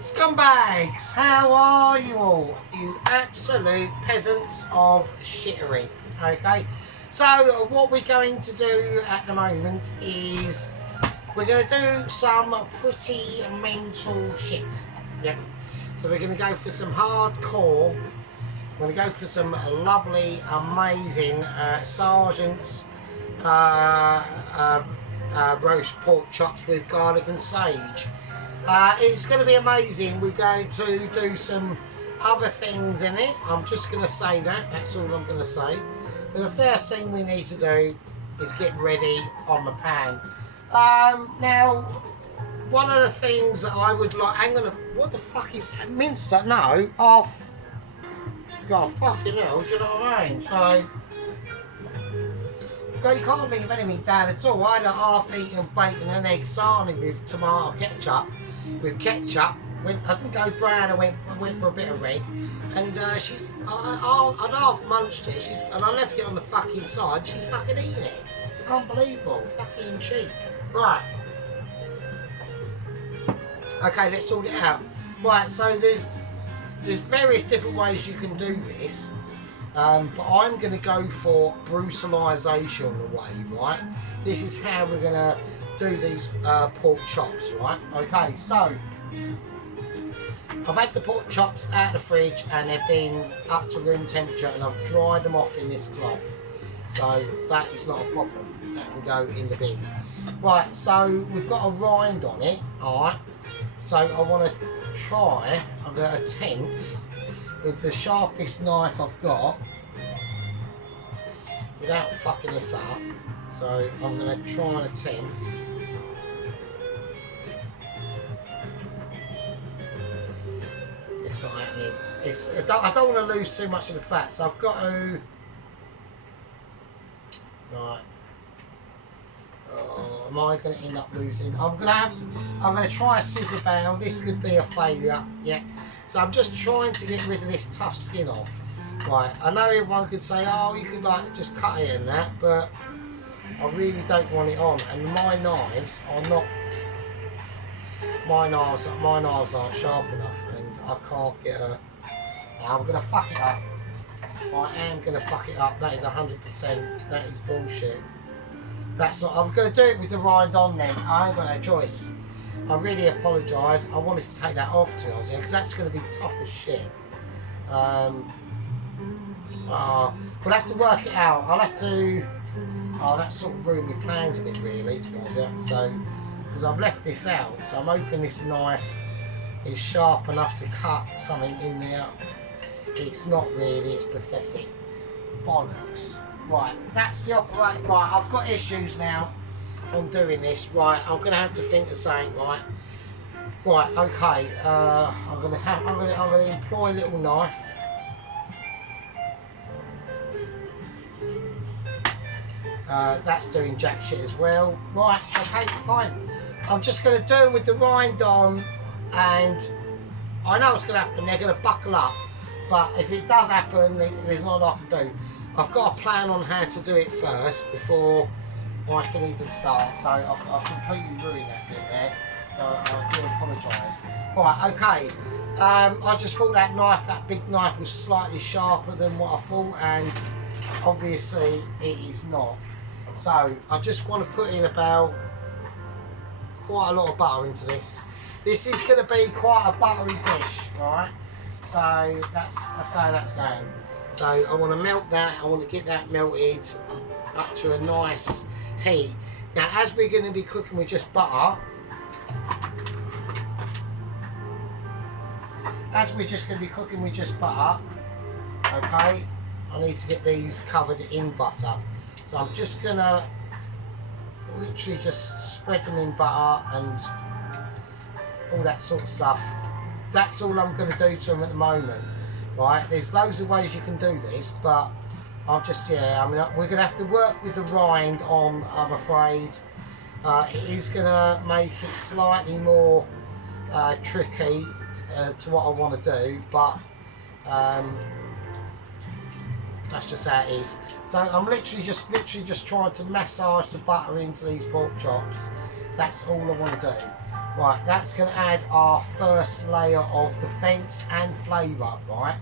Scumbags, how are you all? You absolute peasants of shittery. Okay, so what we're going to do at the moment is we're going to do some pretty mental shit. Yep. So we're going to go for some hardcore. We're going to go for some lovely, amazing Sergeant's roast pork chops with garlic and sage. It's going to be amazing. We're going to do some other things in it. I'm just going to say that. That's all I'm going to say. But the first thing we need to do is get ready on the pan. Now, one of the things that I would like... Hang on. What the fuck is that? Minster? No. Off. God, fucking hell. Do you know what I mean? So... Well, you can't leave anything down at all. I had a half-eaten bacon and egg sarnie with tomato ketchup. With ketchup, I didn't go brown. I went for a bit of red, and I'd half munched it, and I left it on the fucking side. She fucking eating it. Unbelievable, fucking cheap. Right. Okay, let's sort it out. Right, so there's various different ways you can do this. But I'm going to go for brutalisation way, right? This is how we're going to do these pork chops, right? Okay, so I've had the pork chops out of the fridge and they've been up to room temperature, and I've dried them off in this cloth. So that is not a problem. That can go in the bin. Right, so we've got a rind on it, alright? So I want to try, I'm going to attempt with the sharpest knife I've got without fucking this up. So I'm going to try and attempt. It's not happening. I don't want to lose too much of the fat, so I've got to... Right. Oh, am I going to end up losing? I'm going to try a scissor bowl. This could be a failure. Yeah. So I'm just trying to get rid of this tough skin off. Right, I know everyone could say, oh, you could like just cut it and that, but I really don't want it on. And my knives are not, my knives aren't sharp enough, and I can't get a, I'm going to fuck it up. I am going to fuck it up. That is 100%, that is bullshit. That's not, I'm going to do it with the rind on then. I ain't got no choice. I really apologise. I wanted to take that off, to be honest, because that's going to be tough as shit. We'll have to work it out. I'll have to... Oh, that sort of ruined my plans a bit, really, to be honest. So, because I've left this out, so I'm hoping this knife is sharp enough to cut something in there. It's not really. It's pathetic. Bollocks. Right, that's the operate. Right, I've got issues now on doing this. Right, I'm going to have to think of something. Right. Right. Okay. I'm going to employ a little knife. That's doing jack shit as well. Right, okay, fine. I'm just going to do them with the rind on, and I know what's going to happen. They're going to buckle up, but if it does happen, there's not a lot to do. I've got a plan on how to do it first before I can even start, so I've completely ruined that bit there, so I do apologise. Right, okay. I just thought that big knife was slightly sharper than what I thought, and obviously it is not. So I just want to put in about quite a lot of butter into this. This is going to be quite a buttery dish, right? So that's how that's going. So I want to melt that. I want to get that melted up to a nice heat. Now, as we're going to be cooking with just butter, okay, I need to get these covered in butter. So I'm just going to literally just spread them in butter and all that sort of stuff. That's all I'm going to do to them at the moment. Right, there's loads of ways you can do this, but I'll just, yeah, I mean, we're going to have to work with the rind on, I'm afraid. It is going to make it slightly more tricky to what I want to do, but that's just how it is. So I'm literally just trying to massage the butter into these pork chops. That's all I want to do. Right, that's going to add our first layer of defence and flavour, right?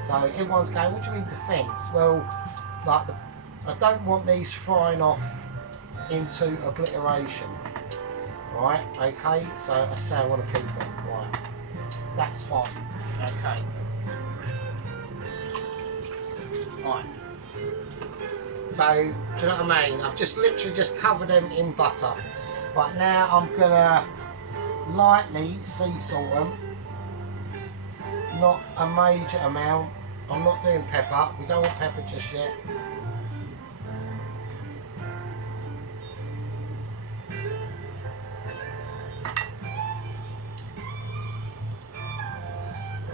So everyone's going, what do you mean defence? Well, like I don't want these frying off into obliteration, right? Okay, so that's how I want to keep them, right? That's fine, okay. Right. So, do you know what I mean? I've just literally just covered them in butter. Right, now I'm gonna lightly sea salt them. Not a major amount. I'm not doing pepper. We don't want pepper just yet.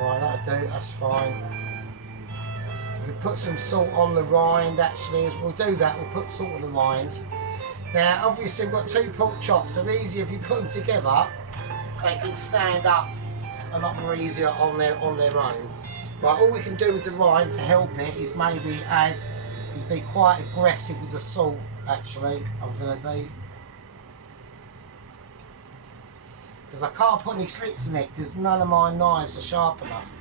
Right, that'll do, that's fine. We put some salt on the rind actually, as we'll do that, we'll put salt on the rind. Now obviously we've got 2 pork chops, so easy if you put them together, they can stand up a lot more easier on their own. Right, all we can do with the rind to help it is maybe be quite aggressive with the salt actually, I'm going to be. Because I can't put any slits in it because none of my knives are sharp enough.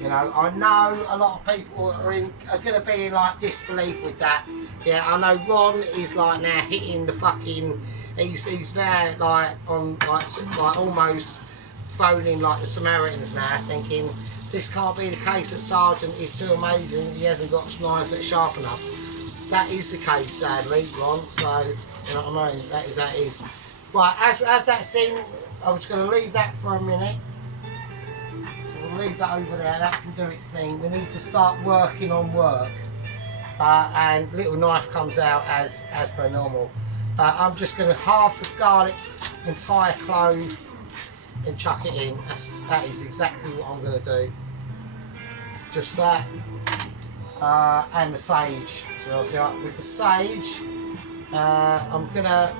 You know, I know a lot of people are going to be in like disbelief with that. Yeah, I know Ron is like now hitting the fucking. He's now like on like almost phoning like the Samaritans now, thinking this can't be the case that Sergeant is too amazing. He hasn't got knives that are sharp enough. That is the case, sadly, Ron. So you know what I mean. That is how it is. Right, as that's in, I was going to leave that for a minute. We'll leave that over there, that can do its thing. We need to start working on work. And little knife comes out as per normal. I'm just going to halve the garlic, entire clove, and chuck it in. That is exactly what I'm going to do. Just that. And the sage. So with the sage, I'm going to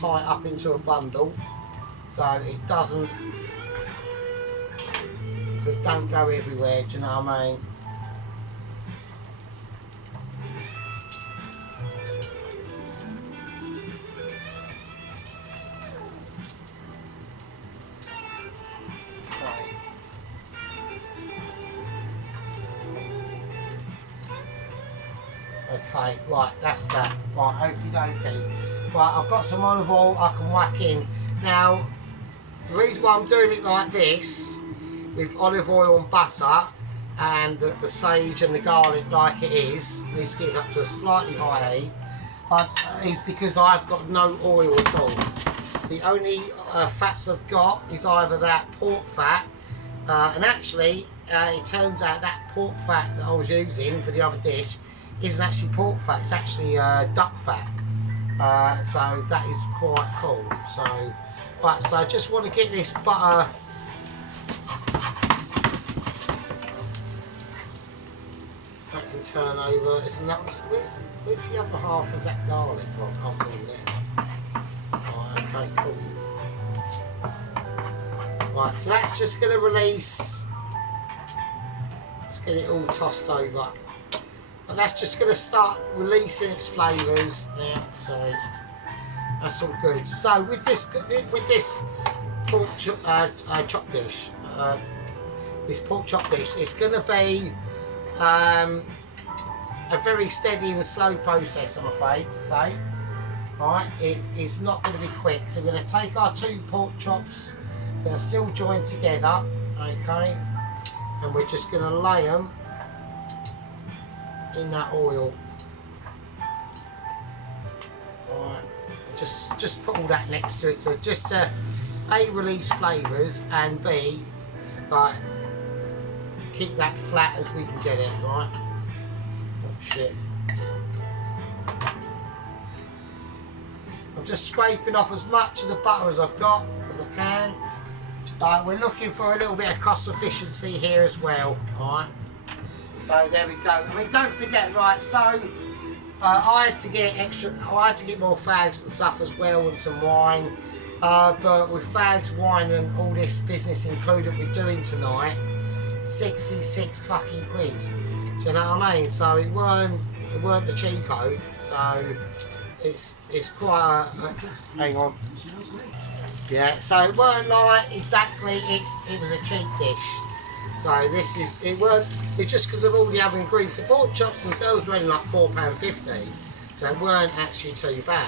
tie it up into a bundle so it don't go everywhere, do you know what I mean? Okay, right, that's that. Right, okie dokie. Right, I've got some olive oil I can whack in. Now, the reason why I'm doing it like this, with olive oil and butter, and the sage and the garlic like it is, this gets up to a slightly high heat, is because I've got no oil at all. The only fats I've got is either that pork fat, and actually, it turns out that pork fat that I was using for the other dish isn't actually pork fat, it's actually duck fat. So that is quite cool. So, right, so I just want to get this butter I can turn over. Isn't that where's the other half of that garlic? Well, I can't see there. Right, okay, cool. Right, so that's just going to release. Let's get it all tossed over. And that's just going to start releasing its flavours. Yeah, so that's all good. So with this pork chop dish, this pork chop dish, it's going to be a very steady and slow process, I'm afraid to say. Right, it is not going to be quick. So we're going to take our 2 pork chops that are still joined together, okay, and we're just going to lay them in that oil. Right, just put all that next to it, so just to A, release flavours, and B, like keep that flat as we can get it, right? Oh shit. I'm just scraping off as much of the butter as I've got as I can. We're looking for a little bit of cost efficiency here as well, alright? So there we go. I mean, don't forget, right? So I had to get more fags and stuff as well, and some wine. But with fags, wine, and all this business included, we're doing tonight, 66 fucking quid. Do you know what I mean? So it weren't the cheapo. So it's quite hang on. Yeah, so it weren't like exactly it was a cheap dish. So this is it's just because of all the other ingredients. The pork chops themselves were only like £4.50, so it weren't actually too bad.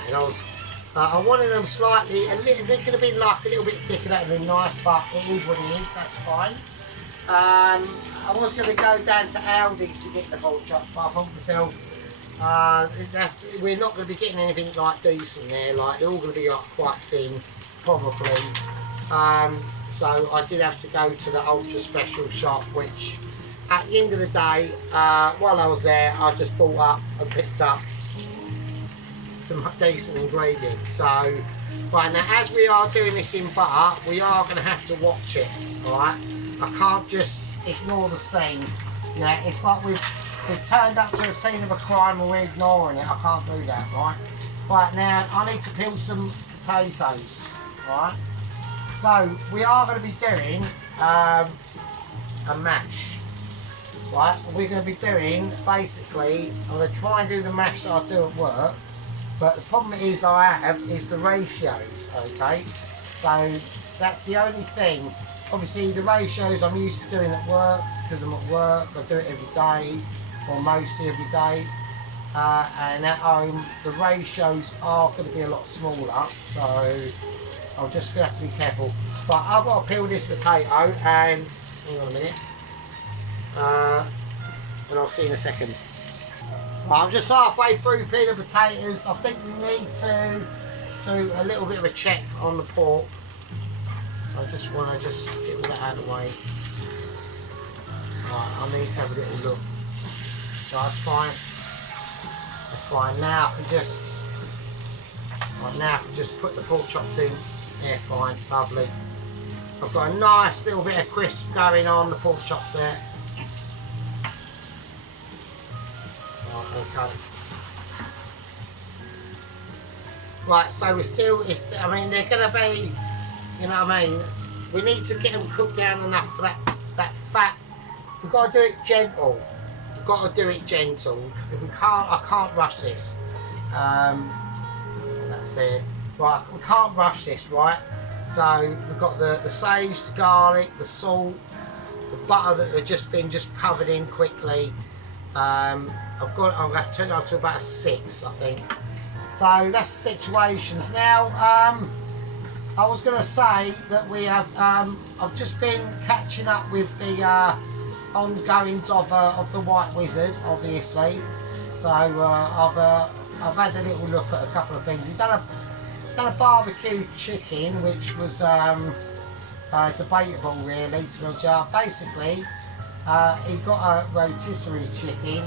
I wanted them slightly they could have been like a little bit thicker, that would have been nice, but it is what it is, that's fine. I was going to go down to Aldi to get the pork chops, but I thought to myself, we're not going to be getting anything like decent there. Like they're all going to be like quite thin, probably. So I did have to go to the ultra special shop, which at the end of the day, while I was there, I just bought up and picked up some decent ingredients. So right now, as we are doing this in butter, we are going to have to watch it. All right. I can't just ignore the scene. Yeah, it's like we've turned up to a scene of a crime and we're ignoring it. I can't do that, right? Right now, I need to peel some potatoes, right? So we are going to be doing a mash, right? We're going to be doing basically. I'm going to try and do the mash that I do at work, but the problem is the ratios. Okay, so that's the only thing. Obviously the ratios I'm used to doing at work because I'm at work. I do it every day, or mostly every day. And at home the ratios are going to be a lot smaller, so I'm just going to have to be careful. But I've got to peel this potato and hang on a minute, and I'll see you in a second. I'm just halfway through peeling potatoes. I think we need to do a little bit of a check on the pork. I just want to get all that out of the way. Right, I need to have a little look. So that's fine. That's fine. Now I can just put the pork chops in. Yeah, fine, lovely. I've got a nice little bit of crisp going on the pork chops there. Right, okay. Right, so I mean, they're going to be, you know what I mean, we need to get them cooked down enough for that fat. We've got to do it gentle. We've got to do it gentle. I can't rush this. That's it. Right, we can't rush this, right? So we've got the sage, the garlic, the salt, the butter that have just been covered in quickly. I'm going to have to turn it up to about a 6, I think. So that's the situations. Now, I was going to say that we have. I've just been catching up with the ongoings of the White Wizard, obviously. So I've had a little look at a couple of things. We've done a barbecue chicken, which was debatable, really. To be honest, basically, he got a rotisserie chicken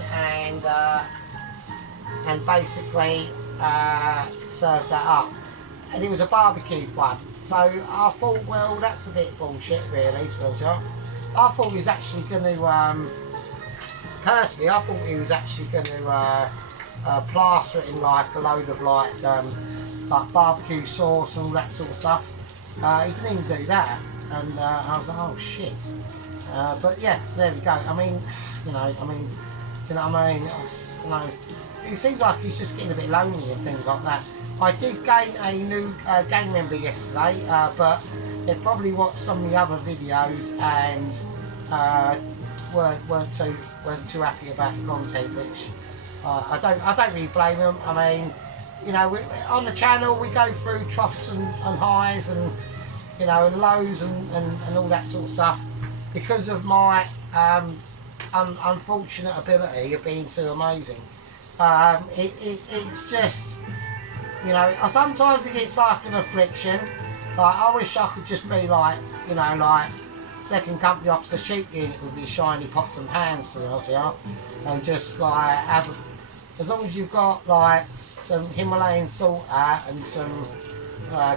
and basically served that up. And it was a barbecue one. So I thought, well, that's a bit bullshit, really, to be honest. I thought he was actually going to, personally, I thought he was actually going to plaster it in like a load of like barbecue sauce and all that sort of stuff. He didn't even do that, and I was like, oh shit. But yeah, so there we go. I mean, you know what I mean? It seems like he's just getting a bit lonely and things like that. I did gain a new gang member yesterday, but they probably watched some of the other videos and weren't too happy about the content, which I don't really blame them. I mean, you know, on the channel we go through troughs and highs and, you know, and lows and all that sort of stuff because of my unfortunate ability of being too amazing. It's just, you know, sometimes it gets like an affliction. Like, I wish I could just be like, you know, like second company officer sheep unit with these shiny pots and pans to us, yeah, and just like have, as long as you've got like some Himalayan salt and some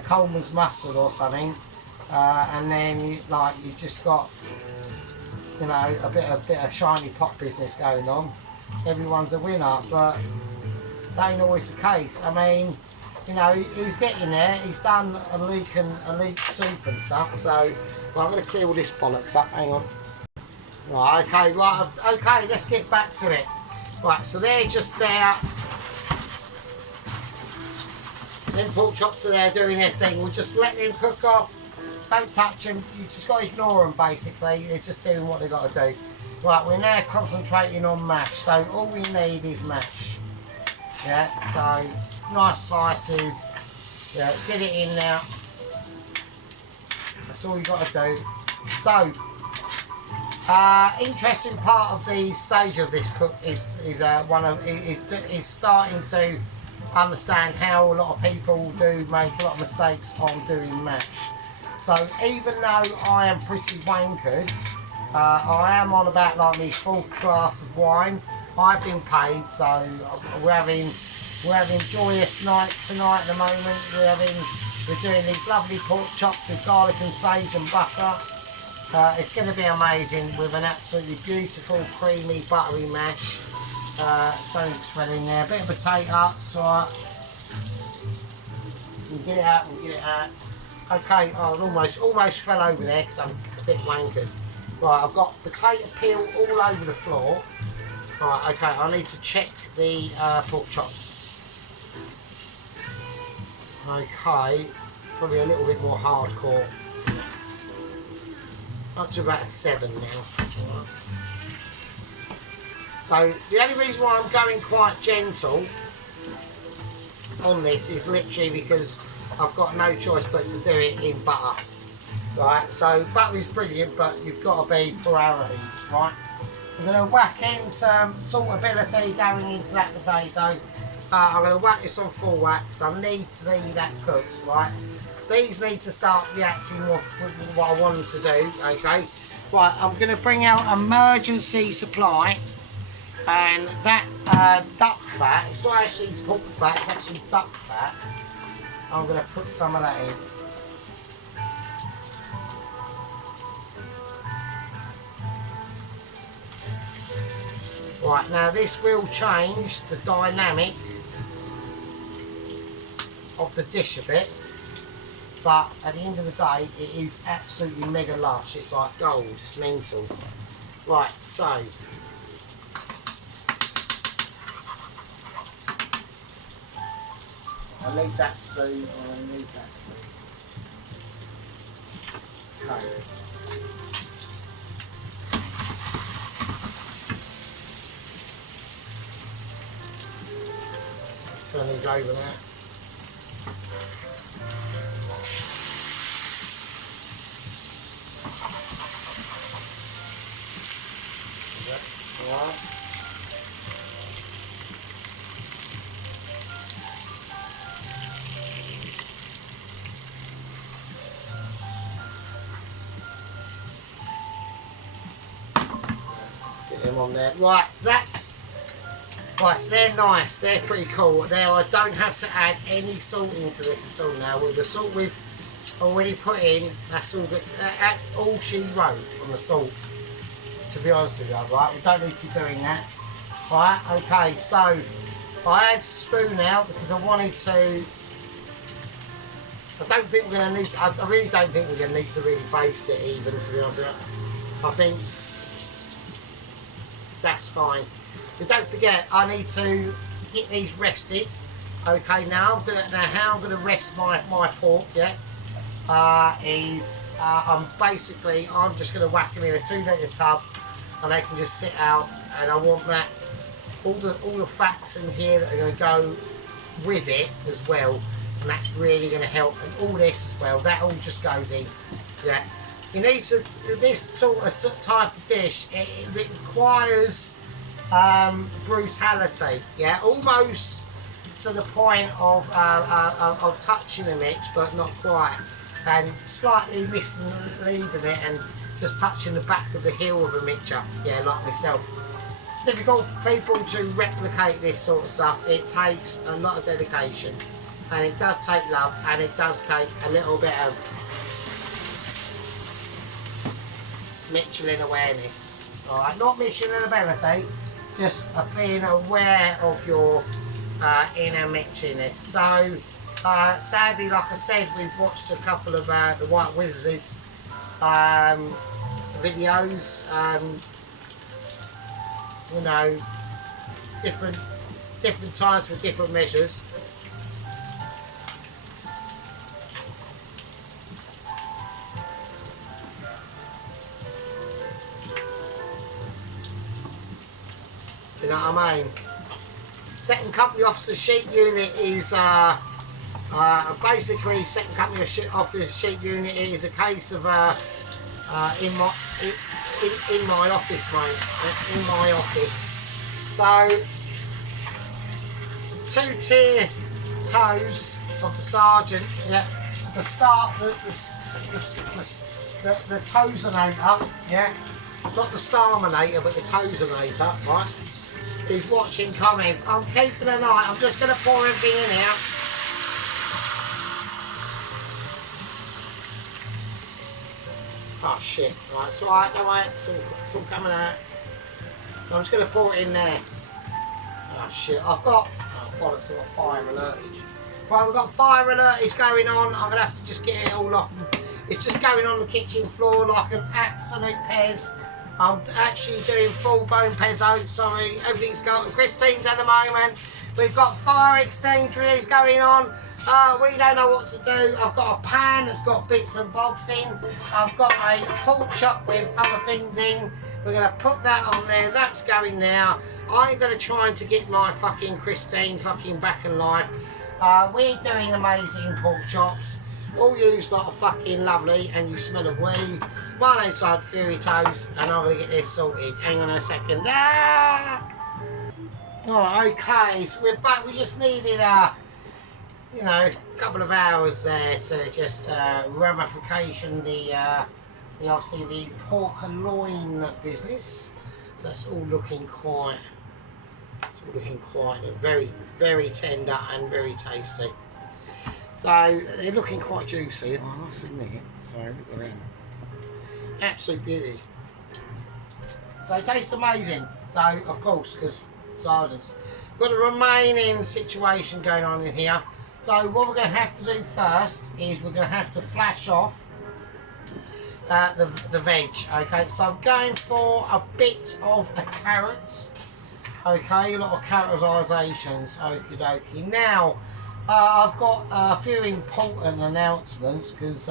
Coleman's mustard or something, and then you just got, you know, a bit of shiny pot business going on. Everyone's a winner, but that ain't always the case. I mean, you know, he's getting there. He's done a leek soup and stuff. So, well, I'm going to clear all this bollocks up. Hang on. Right, okay, let's get back to it. Right, so they're just there. Them pork chops are there doing their thing. We'll just let them cook off. Don't touch them. You just got to ignore them basically. They're just doing what they've got to do. Right, we're now concentrating on mash. So all we need is mash. Yeah, so nice slices. Yeah, get it in now. That's all you got to do. So, interesting part of the stage of this cook is starting to understand how a lot of people do make a lot of mistakes on doing mash. So even though I am pretty wankered, I am on about like my 4th glass of wine. I've been paid, so we're having joyous nights tonight at the moment. We're doing these lovely pork chops with garlic and sage and butter. It's going to be amazing with an absolutely beautiful, creamy, buttery mash. Something's fell in there. A bit of potato, so we'll get it out. We'll get it out. Okay, oh, it almost fell over there because I'm a bit wankered. Right, I've got potato peel all over the floor. Right, okay, I need to check the pork chops. Okay, probably a little bit more hardcore. Up to about a 7 now. So the only reason why I'm going quite gentle on this is literally because I've got no choice but to do it in butter. Right, so butter is brilliant, but you've got to be plurality, right? I'm going to whack in some saltability going into that potato. I'm going to whack this on full whack, so I need to see that cooked, right? These need to start reacting with what I want them to do, okay? Right, I'm going to bring out emergency supply, and that duck fat, it's not actually pork fat, it's actually duck fat. I'm going to put some of that in. Right, now this will change the dynamic of the dish a bit, but at the end of the day it is absolutely mega lush. It's like gold, it's mental. Right, so I need that spoon, or I need that spoon. Okay. Turn these over now. Alright. Get them on there. Right, so that's right, so they're nice, they're pretty cool. Now I don't have to add any salt into this at all now. With the salt we've already put in, that's all she wrote on the salt, to be honest with you, right? We don't need to be doing that. Right, okay, so I add spoon now because I wanted to, I don't think we're going to need, I really don't think we're going to need to really base it even, to be honest with you. I think that's fine. But don't forget, I need to get these rested. Okay, now how I'm gonna rest my pork, yeah, I'm just gonna whack them in a 2-litre tub, and they can just sit out. And I want that all the fats in here that are gonna go with it as well, and that's really gonna help. And all this as well, that all just goes in, yeah. You need to, this sort of type of dish, it requires brutality, yeah, almost to the point of touching the mix, but not quite, and slightly misleading it and just touching the back of the heel of a mixture, yeah, like myself. Difficult for people to replicate this sort of stuff. It takes a lot of dedication, and it does take love, and it does take a little bit of Michelin awareness. Alright, not Michelin ability, just being aware of your inner Micheliness. So, sadly, like I said, we've watched a couple of the White Wizards videos, you know, different times for different measures. what I mean? Second Company Officer Sheep Unit is basically second company officer sheep unit is a case of in my office, mate. In my office. So 2-tier toes of the sergeant. Yeah. The start the toesinator. Yeah. Not the starminator, but the toesinator. Right. He's watching comments. I'm keeping an eye. I'm just going to pour everything in here. Oh shit, right, it's alright, don't worry, it's all coming out. So I'm just going to pour it in there. Oh shit, I've got, oh bollocks, I've got fire alertage. Right, we've got fire alertage going on, I'm going to have to just get it all off. It's just going on the kitchen floor like an absolute pez. I'm actually doing full-blown pezzo, sorry, everything's going, Christine's at the moment. We've got fire extinguishers going on. We don't know what to do. I've got a pan that's got bits and bobs in. I've got a pork chop with other things in. We're going to put that on there. That's going now. I'm going to try to get my fucking Christine fucking back in life. We're doing amazing pork chops. All yous lot are fucking lovely and you smell of weed. My name's Sergeant Fury Toes and I'm going to get this sorted. Hang on a second. Alright, okay, so we're back. We just needed you know, a couple of hours there to just ramification the obviously the pork and loin business. So that's all looking quite, very, very tender and very tasty. So they're looking quite juicy, I must admit. Sorry, look at them. Absolute beauty. So it tastes amazing. So of course, because sergeants, we've got a remaining situation going on in here. So what we're going to have to do first is we're going to have to flash off the veg. Okay, so I'm going for a bit of a carrot. Okay, a lot of carrotisations. Okie dokie. Now, I've got a few important announcements because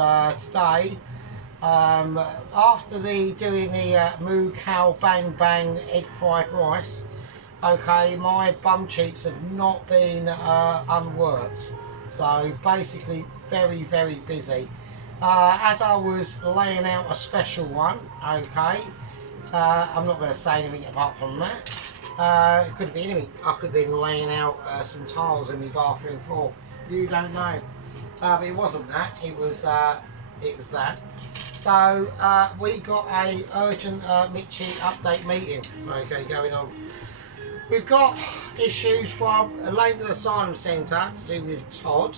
today, after doing the moo cow bang bang egg fried rice, okay, my bum cheeks have not been unworked, so basically very, very busy. As I was laying out a special one, okay, I'm not going to say anything apart from that. It could have been anything. I could have been laying out some tiles in my bathroom floor. You don't know. But it wasn't that. It was that. So we got a urgent Mitchie update meeting. Okay, going on. We've got issues from London Asylum Centre to do with Todd.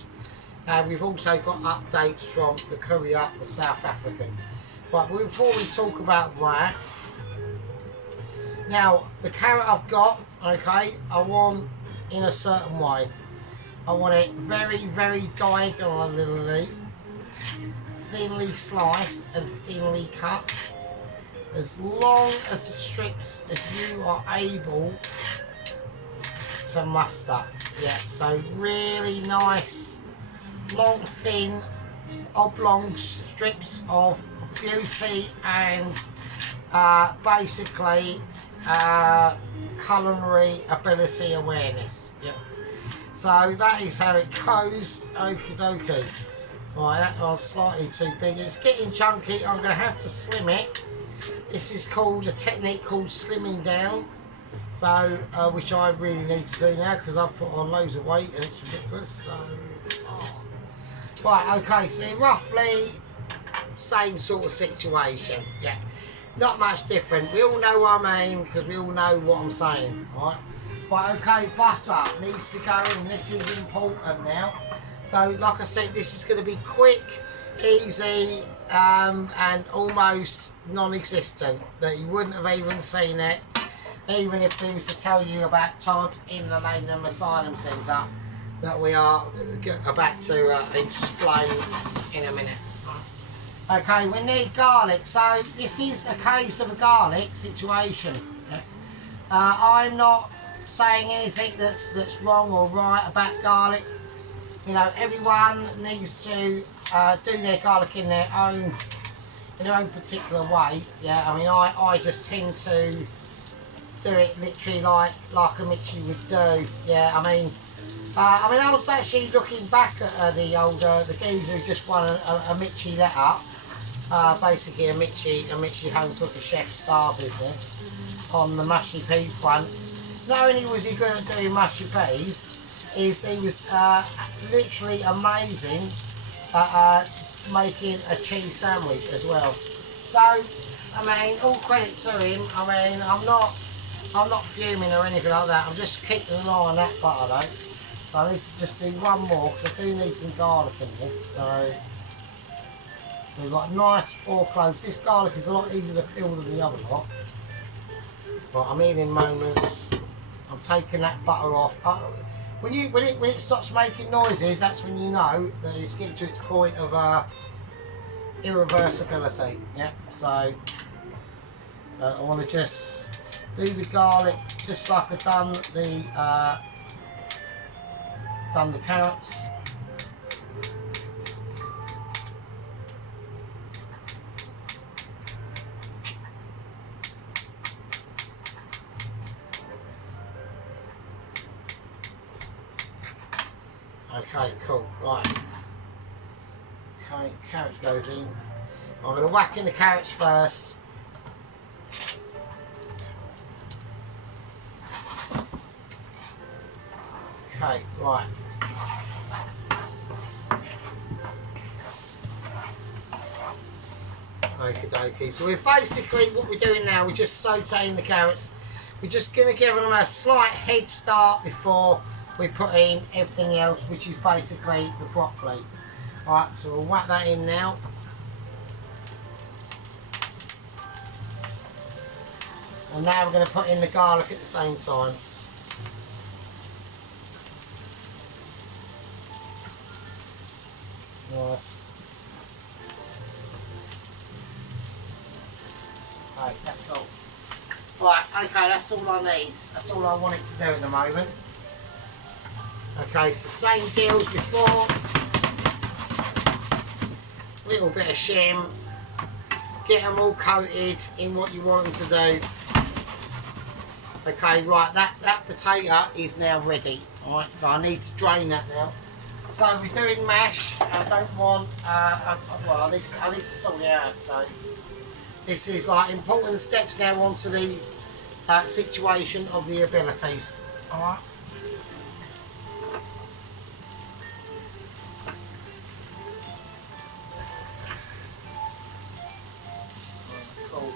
We've also got updates from the courier, the South African. But before we talk about that, now the carrot I've got, okay, I want in a certain way. I want it very, very diagonally, thinly sliced and thinly cut. As long as the strips as you are able to muster. Yeah, so really nice, long, thin, oblong strips of beauty and basically culinary ability awareness. Yeah. So that is how it goes. Okie dokie. Right, that one's slightly too big. It's getting chunky. I'm going to have to slim it. This is called a technique called slimming down. So, which I really need to do now because I've put on loads of weight and it's ridiculous. So, right, okay, so roughly same sort of situation. Yeah, not much different. We all know what I mean because we all know what I'm saying. Right, right, okay, butter needs to go in. This is important now. So, like I said, this is going to be quick, easy, and almost non-existent. That you wouldn't have even seen it, even if we was to tell you about Todd in the London Asylum Centre that we are about to explain in a minute. Okay, we need garlic. So this is a case of a garlic situation. I'm not saying anything that's wrong or right about garlic. You know, everyone needs to do their garlic in their own particular way. Yeah, I mean, I just tend to do it literally like a Mitchie would do. Yeah, I mean, I was actually looking back at the geezer who just won a Mitchie let up. Basically a Mitchie home cooker chef star business on the mushy pea front. Not only was he good at doing mushy peas, he was literally amazing at making a cheese sandwich as well. So, I mean, all credit to him. I mean, I'm not fuming or anything like that. I'm just keeping an eye on that butter though. So I need to just do one more because I do need some garlic in this. So we've got nice 4 cloves. This garlic is a lot easier to peel than the other lot. But I'm eating moments. I'm taking that butter off. When it stops making noises, that's when you know that it's getting to its point of irreversibility. Yeah. So I want to just do the garlic just like I've done the carrots. Okay, cool, right. Okay, carrots goes in. I'm going to whack in the carrots first. Okay, right. Okie dokie. So we're basically, what we're doing now, we're just sauteing the carrots. We're just going to give them a slight head start before we put in everything else, which is basically the broccoli. Alright, so we'll whack that in now. And now we're going to put in the garlic at the same time. Nice. Okay, that's all. Right, okay, that's all I need. That's all I want it to do at the moment. Okay, it's the same deal as before. Little bit of shim. Get them all coated in what you want them to do. Okay, right, that potato is now ready. Alright, so I need to drain that now. So we're doing mash. I don't want, well, I need to sort it out. So this is like important steps now onto the situation of the abilities. Alright. Cool.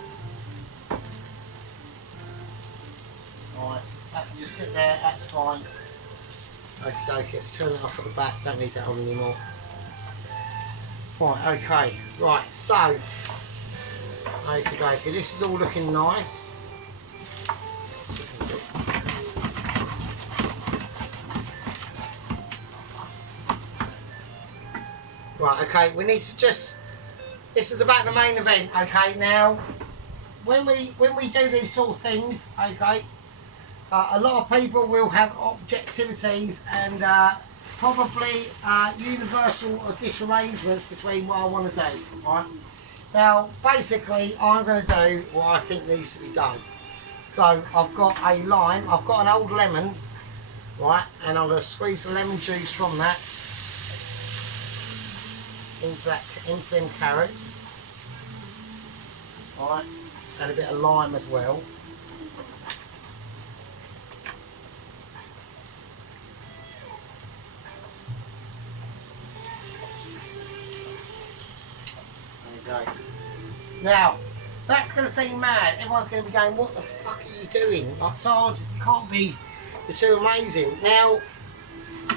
Alright, that can just sit there, that's fine. Okay, let's turn it off at the back, don't need that on anymore. Right, okay, right, so, okay, this is all looking nice. Right, okay, we need to just, this is about the main event, okay, now, when we do these sort of things, okay, a lot of people will have objectivities and probably universal disarrangements between what I want to do, right? Now, basically, I'm going to do what I think needs to be done. So, I've got a lime, I've got an old lemon, right, and I'm going to squeeze the lemon juice from that into them carrots, right, and a bit of lime as well. Now, that's going to seem mad. Everyone's going to be going, what the fuck are you doing? Like, Sarge, it can't be, you're too amazing. Now,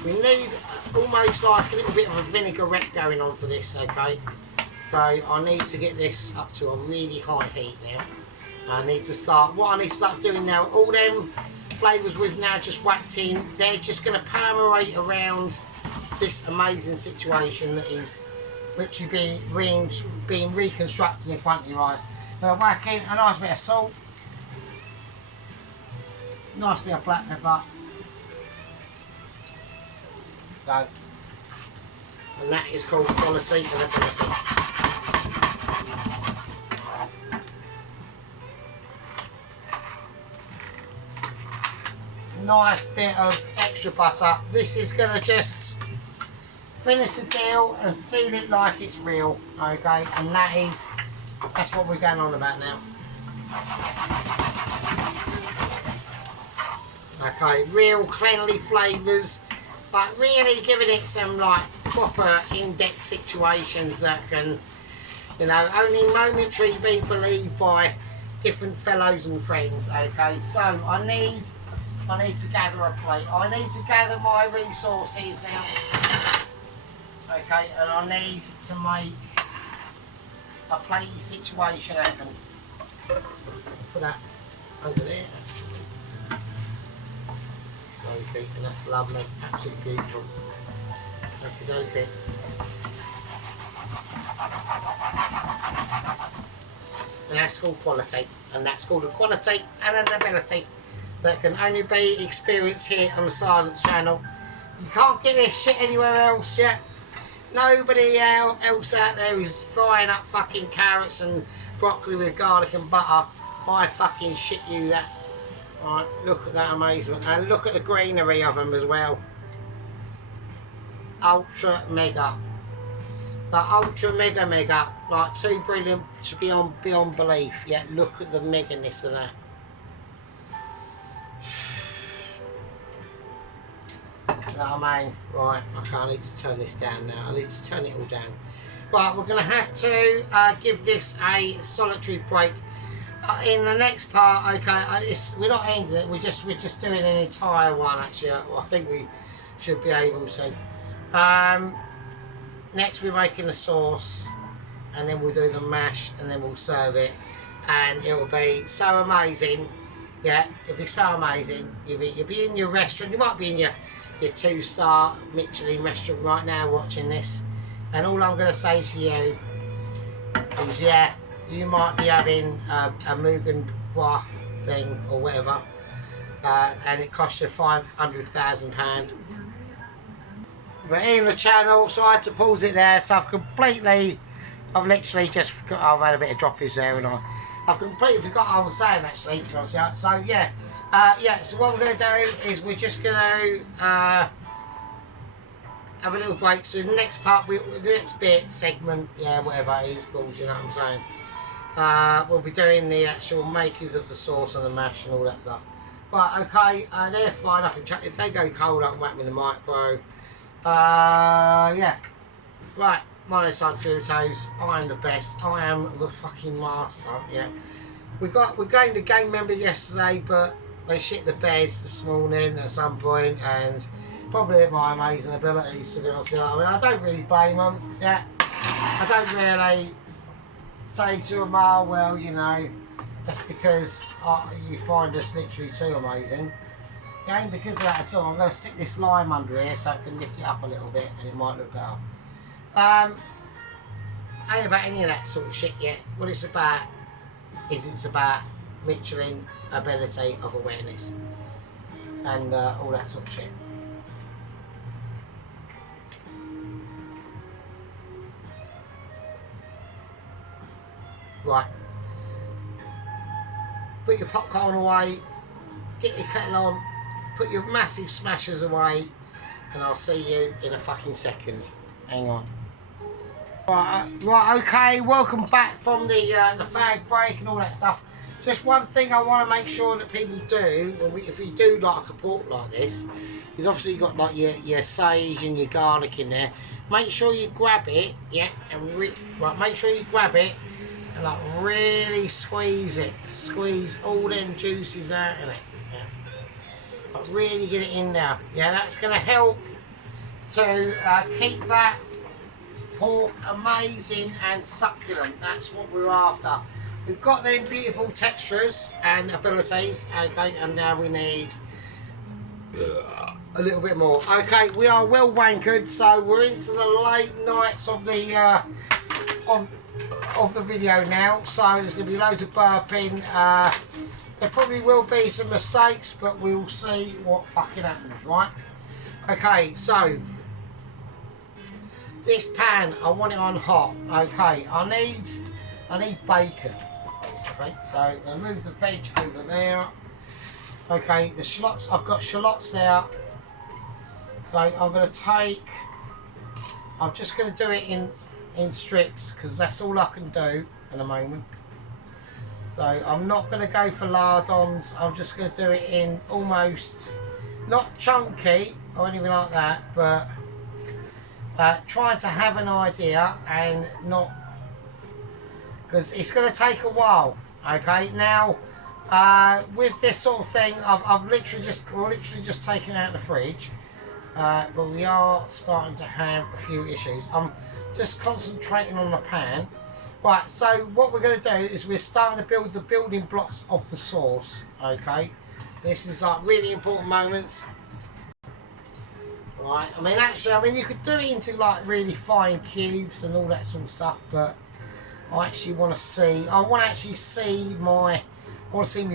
we need almost like a little bit of a vinaigrette going on for this, okay? So, I need to get this up to a really high heat now. I need to start, what I need to start doing now, all them flavours we've now just whacked in, they're just going to permeate around this amazing situation that is literally being reconstructed in front of your eyes. Now whack in a nice bit of salt, nice bit of black pepper, so, and that is called quality and ability. nice bit of extra butter. This is going to just finish the deal and seal it like it's real, okay? And that's what we're going on about now. Okay, real cleanly flavours, but really giving it some like proper in-depth situations that can, you know, only momentarily be believed by different fellows and friends. Okay, so I need to gather a plate. I need to gather my resources now. Okay, and I need to make a platey situation happen. Put that over there. Okay, and that's lovely, absolutely beautiful. Okay. And that's called quality, and that's called a quality and an ability that can only be experienced here on the Shallots channel. You can't get this shit anywhere else yet. Nobody else out there is frying up fucking carrots and broccoli with garlic and butter. I fucking shit you that. Right, look at that amazement, and look at the greenery of them as well. Ultra mega. Like ultra mega, like too brilliant to be beyond belief. Yeah, look at the meganess of that. You know what I mean? Right, okay, I need to turn this down now. I need to turn it all down. Right, we're going to have to give this a solitary break. In the next part, okay, we're not ending it. We're just doing an entire one. Actually, I think we should be able to. Next, we're making the sauce, and then we'll do the mash, and then we'll serve it, and it will be so amazing. Yeah, it'll be so amazing. You'll be in your restaurant. You might be in your 2-star Michelin restaurant right now watching this, and all I'm going to say to you is, yeah, you might be having a Mugen Bois thing or whatever, and it costs you £500,000. But in the channel, so I had to pause it there. So I've literally I've had a bit of droppage there, and I've completely forgot what I was saying actually, to be honest with you. So yeah, so what we're going to do is we're just going to have a little break. So the next part, the next segment, yeah, whatever it is called, you know what I'm saying. We'll be doing the actual makers of the sauce and the mash and all that stuff. Right, okay, they're fine. I can check if they go cold. I can whack them in the micro. Yeah. Right, my name's Food-Toes. I am the best. I am the fucking master. Yeah. We gained a gang member yesterday, but they shit the beds this morning at some point, and probably at my amazing abilities, to be honest with you. I mean, I don't really blame them. Yeah. I don't really say to them, oh, well, you know, that's because you find us literally too amazing. It ain't because of that at all. I'm going to stick this lime under here so I can lift it up a little bit and it might look better. Ain't about any of that sort of shit yet. What it's about is it's about Michelin ability of awareness and all that sort of shit. Right, put your popcorn away, get your kettle on, put your massive smashers away, and I'll see you in a fucking second. Hang on. Right, okay, welcome back from the fag break and all that stuff. Just one thing I want to make sure that people do, if you do like a pork like this, is obviously you've got like your sage and your garlic in there. Make sure you grab it, yeah, and make sure you grab it and like really squeeze it. Squeeze all them juices out of it. Yeah. Like really get it in there. Yeah, that's going to help to keep that pork amazing and succulent. That's what we're after. We've got them beautiful textures and abilities, okay, and now we need a little bit more. Okay, we are well wankered, so we're into the late nights of the video now. So there's going to be loads of burping. There probably will be some mistakes, but we'll see what fucking happens, right? Okay, so this pan, I want it on hot. Okay, I need bacon. Okay, so I'll move the veg over there. Okay, the shallots, I've got shallots there. So I'm going to take, I'm just going to do it in strips because that's all I can do at the moment. So I'm not going to go for lardons, I'm just going to do it in almost, not chunky or anything like that, but trying to have an idea and not, because it's going to take a while. Okay, now with this sort of thing, I've literally just taken it out of the fridge, but we are starting to have a few issues. I'm just concentrating on the pan. Right, so what we're going to do is we're starting to build the building blocks of the sauce. Okay, this is like really important moments. Right, I mean you could do it into like really fine cubes and all that sort of stuff, but I actually want to see, I want to see my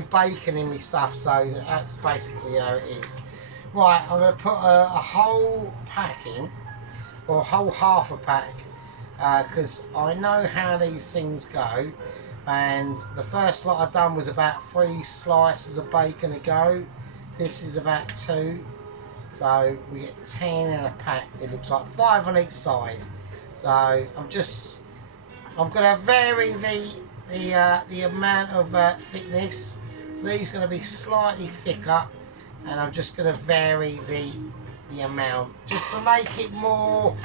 bacon in my stuff, so that's basically how it is. Right, I'm going to put a whole pack in, or a whole half a pack, because I know how these things go, and the first lot I've done was about 3 slices of bacon a go. This is about 2, so we get 10 in a pack. It looks like 5 on each side. So I'm going to vary the amount of thickness. So these are going to be slightly thicker, and I'm just going to vary the amount just to make it more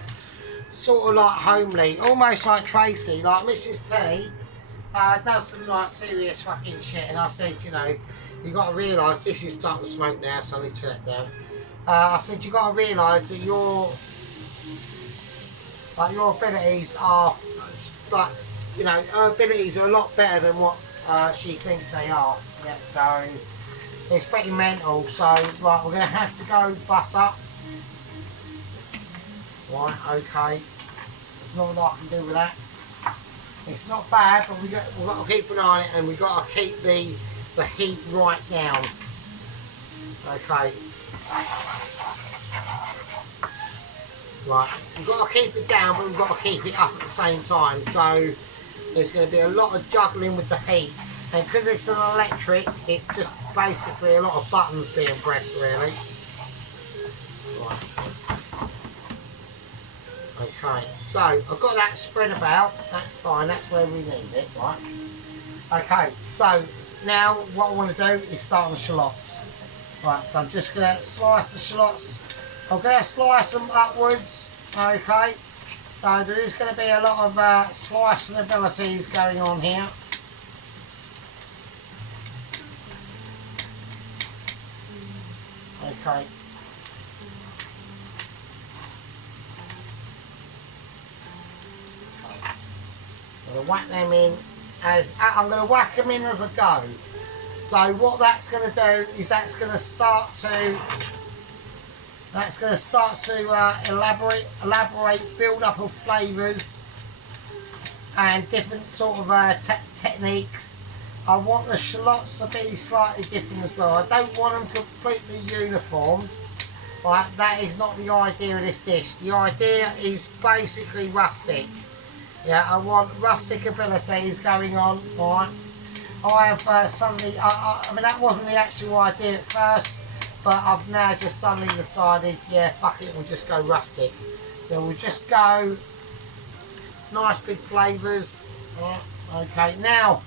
sort of like homely, almost like Tracy, like Mrs. T does some like serious fucking shit, and I said, you know, you got to realise this is starting to smoke now, so I need to turn it down. I said you got to realise that your abilities are like, you know, her abilities are a lot better than what she thinks they are. Yeah, so it's pretty mental. So right, we're going to have to go butter. Right, okay. There's not a lot I can do with that. It's not bad, but we've got to keep an eye on it, and we've got to keep the heat right down. Okay. Right, we've got to keep it down, but we've got to keep it up at the same time. So there's going to be a lot of juggling with the heat, and because it's an electric, it's just basically a lot of buttons being pressed, really. Right. Okay, so I've got that spread about, that's fine, that's where we need it, right? Okay, so now what I want to do is start on the shallots. Right, so I'm just going to slice the shallots. I'm going to slice them upwards, okay? So there is going to be a lot of slicing abilities going on here. Okay. I'm going to whack them in I'm going to whack them in as I go. So what that's going to do is that's going to start to elaborate build up of flavours and different sort of techniques. I want the shallots to be slightly different as well. I don't want them completely uniformed. Right, that is not the idea of this dish. The idea is basically rustic. Yeah, I want rustic abilities going on, right? I have suddenly, I mean that wasn't the actual idea at first, but I've now just suddenly decided, yeah, fuck it, we'll just go rustic. So we'll just go nice big flavours. Right, okay, now,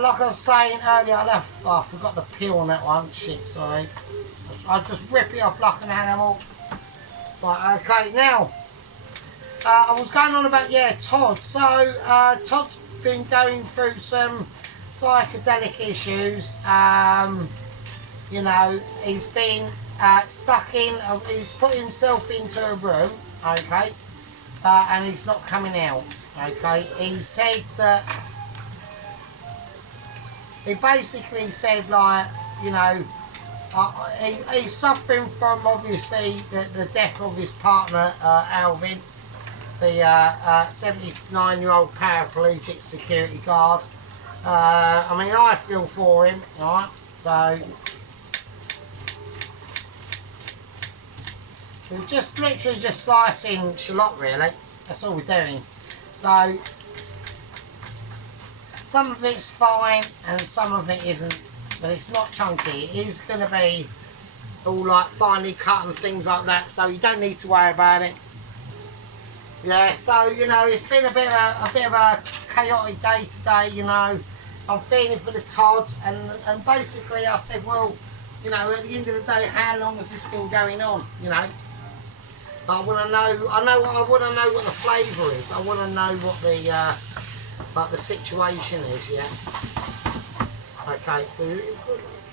like I was saying earlier, I forgot the peel on that one, shit, sorry. I'll just rip it off like an animal. Right, okay, now, I was going on about, yeah, Todd. So, Todd's been going through some psychedelic issues. You know, he's been stuck in, he's put himself into a room, okay, and he's not coming out, okay. He said that, he basically said, like, you know, he's suffering from, obviously, the death of his partner, Alvin, the 79-year-old paraplegic security guard. I mean, I feel for him, right? So we're just literally just slicing shallot, really. That's all we're doing. So some of it's fine and some of it isn't but it's not chunky. It is going to be all like finely cut and things like that, so you don't need to worry about it. Yeah, so you know, it's been a bit of a chaotic day today. You know, I'm feeling for the Todd, and basically I said, well, you know, at the end of the day, how long has this been going on? You know, I want to know. I want to know what the flavour is. I want to know what the situation is. Yeah. Okay, so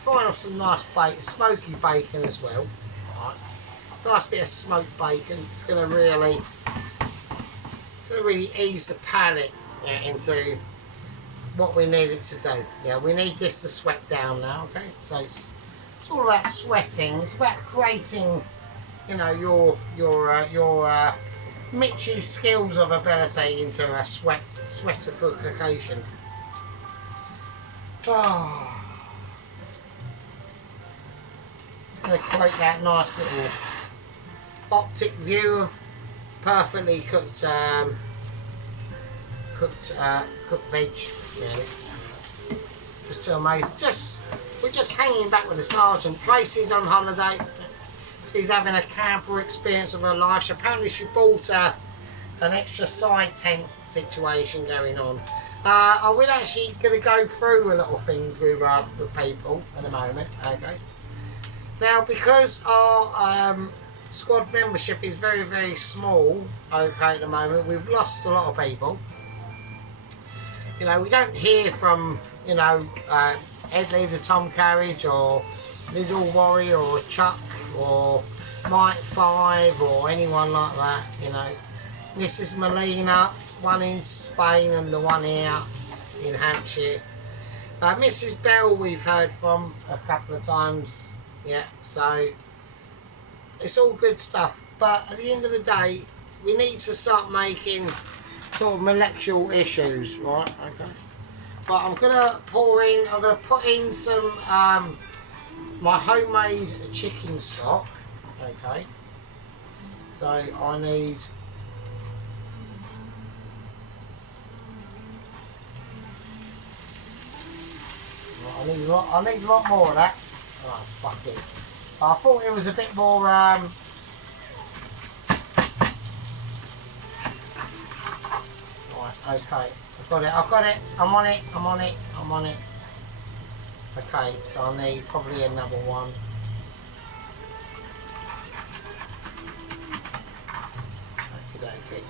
find off some nice bacon, smoky bacon as well. Right. Nice bit of smoked bacon. It's going to really ease the palate into what we need it to do. Yeah, we need this to sweat down now. Okay, so it's all about sweating. It's about creating, you know, your Mitchie's skills of ability into a sweatification. Oh. Going to create that nice little optic view of perfectly cooked veg, really. Just too amazing. We're just hanging back with the sergeant. Tracy's on holiday. She's having a camper experience of her life. Apparently she bought an extra side tent situation going on. I will actually going to go through a lot of things with people at the moment. Okay. Now, because our squad membership is very, very small, okay, at the moment, we've lost a lot of people. You know, we don't hear from, you know, Edley the Tom Carriage, or Little Warrior, or Chuck, or Mike 5, or anyone like that, you know. Mrs. Molina, one in Spain and the one here in Hampshire. Mrs. Bell we've heard from a couple of times, yeah, so it's all good stuff. But at the end of the day, we need to start making sort of molecular issues, right? Okay. But I'm gonna put in some my homemade chicken stock. Okay. So I need I need a lot more of that. Oh, fuck it. I thought it was a bit more right, okay. I've got it. I'm on it. Okay, so I need probably another one. Okay.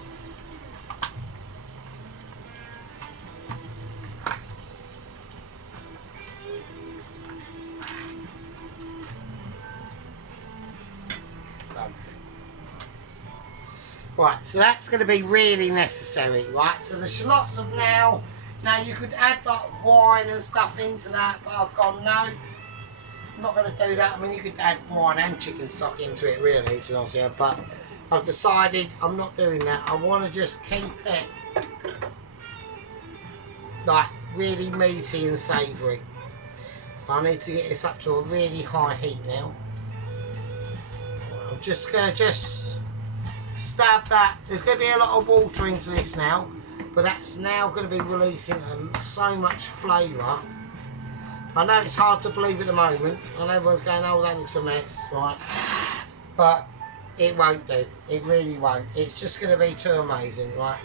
Right, so that's going to be really necessary, right? So the shallots of now you could add like wine and stuff into that, but I've gone no, I'm not going to do that. I mean, you could add wine and chicken stock into it, really, to be honest with you, but I've decided I'm not doing that. I want to just keep it like really meaty and savoury. So I need to get this up to a really high heat now. I'm just going to stab that. There's going to be a lot of water into this now, but that's now going to be releasing so much flavour. I know it's hard to believe at the moment, and everyone's going, oh, that looks a mess, right? But it won't do. It really won't. It's just going to be too amazing, right?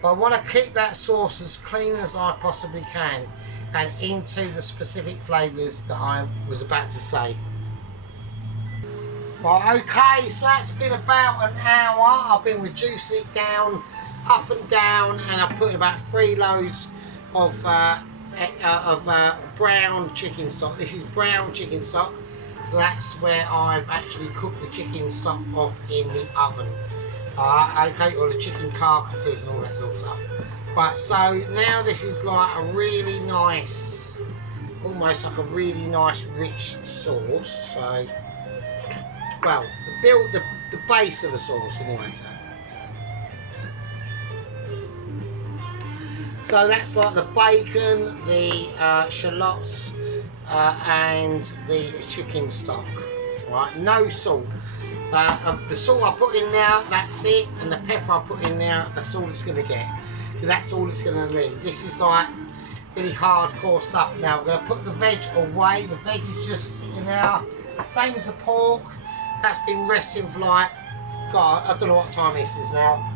But I want to keep that sauce as clean as I possibly can and into the specific flavours that I was about to say. Right, okay, so that's been about an hour. I've been reducing it down, up and down, and I put about 3 loads of brown chicken stock. This is brown chicken stock, so that's where I've actually cooked the chicken stock off in the oven. Okay, or the chicken carcasses and all that sort of stuff. Right, so now this is like a really nice, almost like a really nice rich sauce. So, well, the base of the sauce anyway. So that's like the bacon, the shallots, and the chicken stock. Right, no salt. The salt I put in there, that's it, and the pepper I put in there, that's all it's going to get, because that's all it's going to need. This is like really hardcore stuff. Now we're going to put the veg away. The veg is just sitting there, same as the pork. That's been resting for like, God, I don't know what time this is now.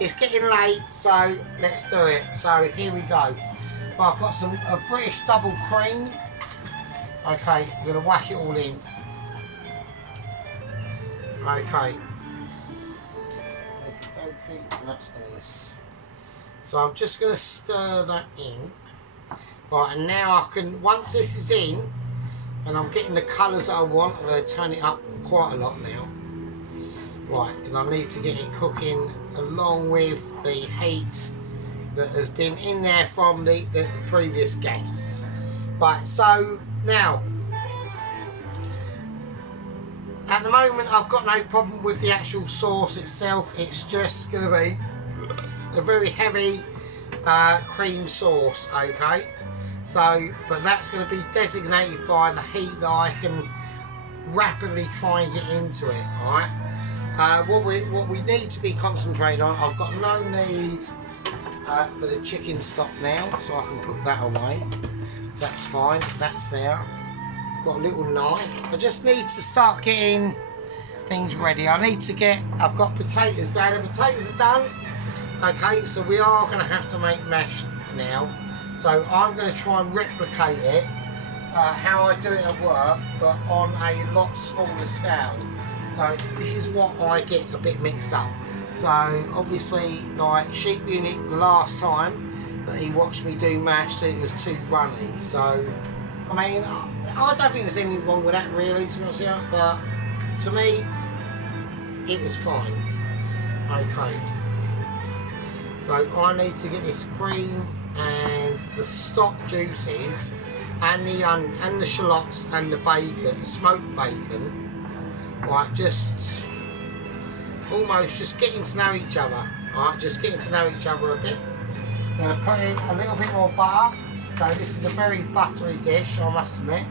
It's getting late, so let's do it. So here we go. Well, I've got a British double cream. Okay, we're going to whack it all in. Okay. Okay, that's nice. So I'm just going to stir that in. Right, and now I can, once this is in, and I'm getting the colours that I want, I'm going to turn it up quite a lot now. Right, because I need to get it cooking along with the heat that has been in there from the previous guests. Right, so now, at the moment I've got no problem with the actual sauce itself. It's just going to be a very heavy cream sauce, okay? So, but that's going to be designated by the heat that I can rapidly try and get into it, alright? What we need to be concentrated on, I've got no need for the chicken stock now, so I can put that away. So that's fine, that's there. Got a little knife. I just need to start getting things ready. I've got potatoes there. The potatoes are done. Okay, so we are going to have to make mash now. So I'm going to try and replicate it, how I do it at work, but on a lot smaller scale. So this is what I get a bit mixed up. So obviously, like Sheep Unit last time that he watched me do mash, said it was too runny. So I mean, I don't think there's anything wrong with that really, to be honest with you, but to me, it was fine. Okay. So I need to get this cream and the stock juices and the shallots and the bacon, the smoked bacon. Right, just almost just getting to know each other. Alright, just getting to know each other a bit. I'm going to put in a little bit more butter. So this is a very buttery dish, I must admit.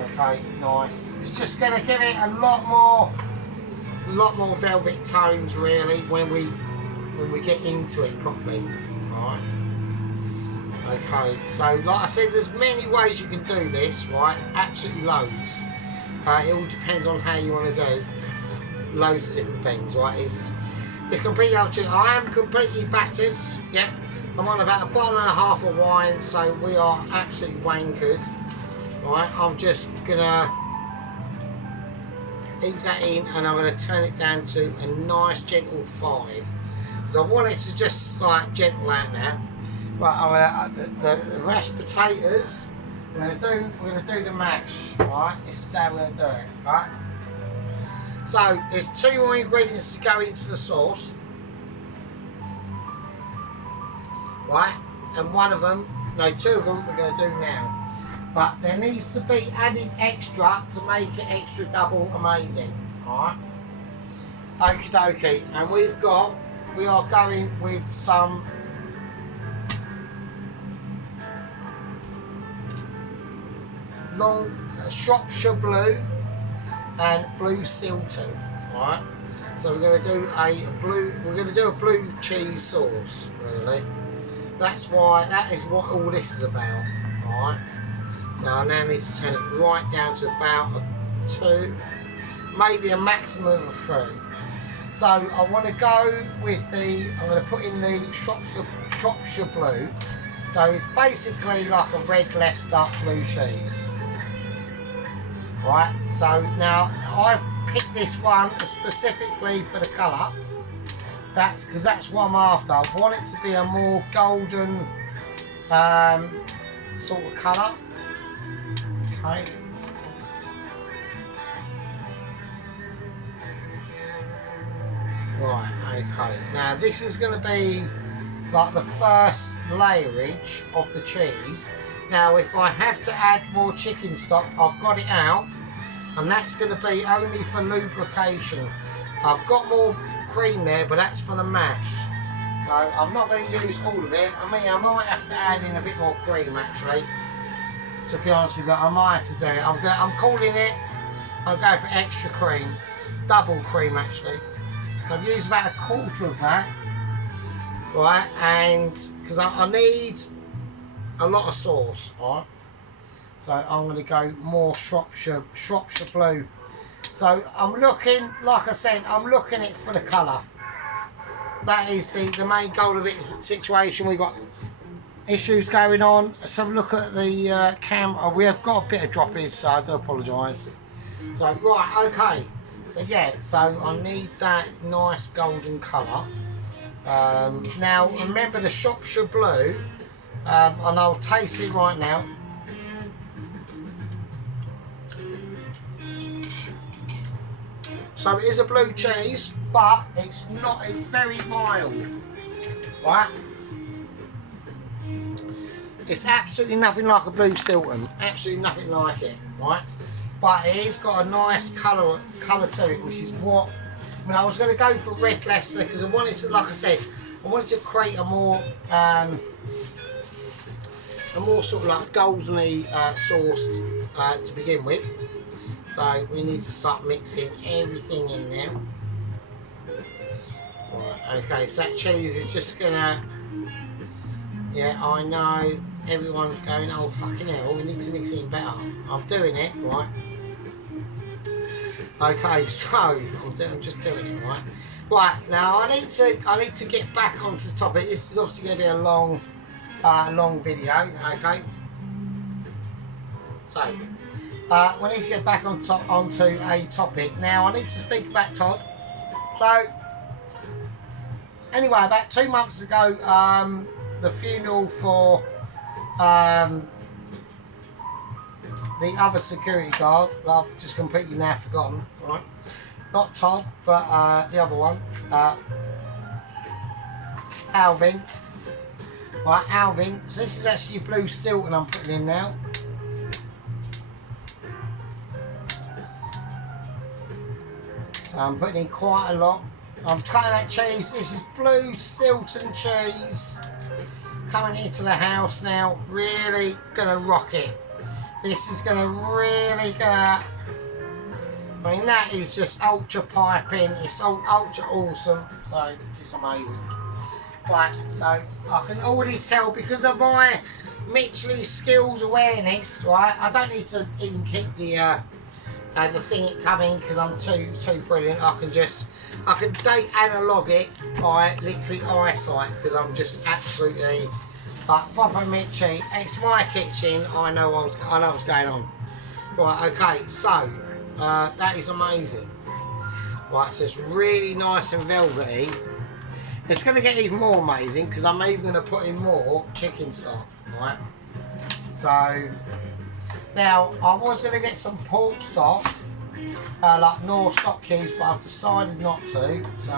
Okay, nice. It's just going to give it a lot more velvet tones really when we get into it properly. Alright. Okay, so like I said, there's many ways you can do this, right? Absolutely loads. It all depends on how you want to do loads of different things, right? It's completely up to you. I am completely battered, yeah. I'm on about a bottle and a half of wine, so we are absolutely wankers. Right, I'm just gonna ease that in and I'm gonna turn it down to a nice gentle 5. Because I want it to just like gentle out now. Right, the mashed potatoes. We're gonna do the mash, right? This is how we're gonna do it, right? So there's 2 more ingredients to go into the sauce, right? And 2 of them we're gonna do now. But there needs to be added extra to make it extra double amazing, alright? Okie dokie, and we are going with some long Shropshire Blue and Blue Stilton, alright? So we're going to do a blue cheese sauce, really. That is what all this is about, alright? So I now need to turn it right down to about a 2, maybe a maximum of a 3. So I want to go with I'm going to put in the Shropshire Blue. So it's basically like a red Leicester blue cheese. Right, so now I've picked this one specifically for the colour. Because that's what I'm after. I want it to be a more golden sort of colour. Okay. Right, okay. Now this is going to be like the first layerage of the cheese. Now if I have to add more chicken stock, I've got it out, and that's going to be only for lubrication. I've got more cream there, but that's for the mash. So I'm not going to use all of it. I mean, I might have to add in a bit more cream actually. To be honest with you, I might have to do it. I'm calling it, I'm going for extra cream. Double cream actually. So I've used about 1/4 of that. right? And because I need a lot of sauce, right? So I'm going to go more Shropshire Blue. So I'm looking, like I said, I'm looking at it for the colour. That is the main goal of it. Situation, we've got issues going on. Let's have a look at the camera. We have got a bit of droppage, so I do apologise. So right, okay. So yeah, so I need that nice golden colour. Now remember the Shropshire Blue, and I'll taste it right now. So it is a blue cheese, but it's not. It's very mild, right? It's absolutely nothing like a blue Stilton. Absolutely nothing like it, right? But it has got a nice colour to it, which is what. I mean, I was going to go for red Leicester because I wanted to, like I said, I wanted to create a more sort of like goldenly sauce to begin with. So we need to start mixing everything in now. Right, okay, so that cheese is just gonna. Yeah, I know everyone's going, oh fucking hell, we need to mix it in better. I'm doing it, right? Okay, so I'm just doing it, right? Right, now I need to get back onto the topic. This is obviously going to be a long video, okay? So we need to get back onto a topic. Now I need to speak about Todd. So anyway, about 2 months ago, the funeral for the other security guard, I've just completely now forgotten, right? Not Todd, but the other one, Alvin. Right, Alvin. So this is actually blue Stilton I'm putting in now. So I'm putting in quite a lot. I'm cutting that cheese. This is blue Stilton cheese. Coming into the house now. Really gonna rock it. This is really gonna. I mean, that is just ultra piping. It's ultra awesome. So it's amazing. Right, so I can already tell because of my Mitchley skills awareness. Right, I don't need to even keep the thing coming because I'm too brilliant. I can date analog it by literally eyesight because I'm just absolutely like proper Mitchy. It's my kitchen. I know what's going on. Right, okay, so that is amazing. Right, so it's really nice and velvety. It's going to get even more amazing because I'm even going to put in more chicken stock. Right. So now I was going to get some pork stock, like North stock cubes, but I've decided not to. So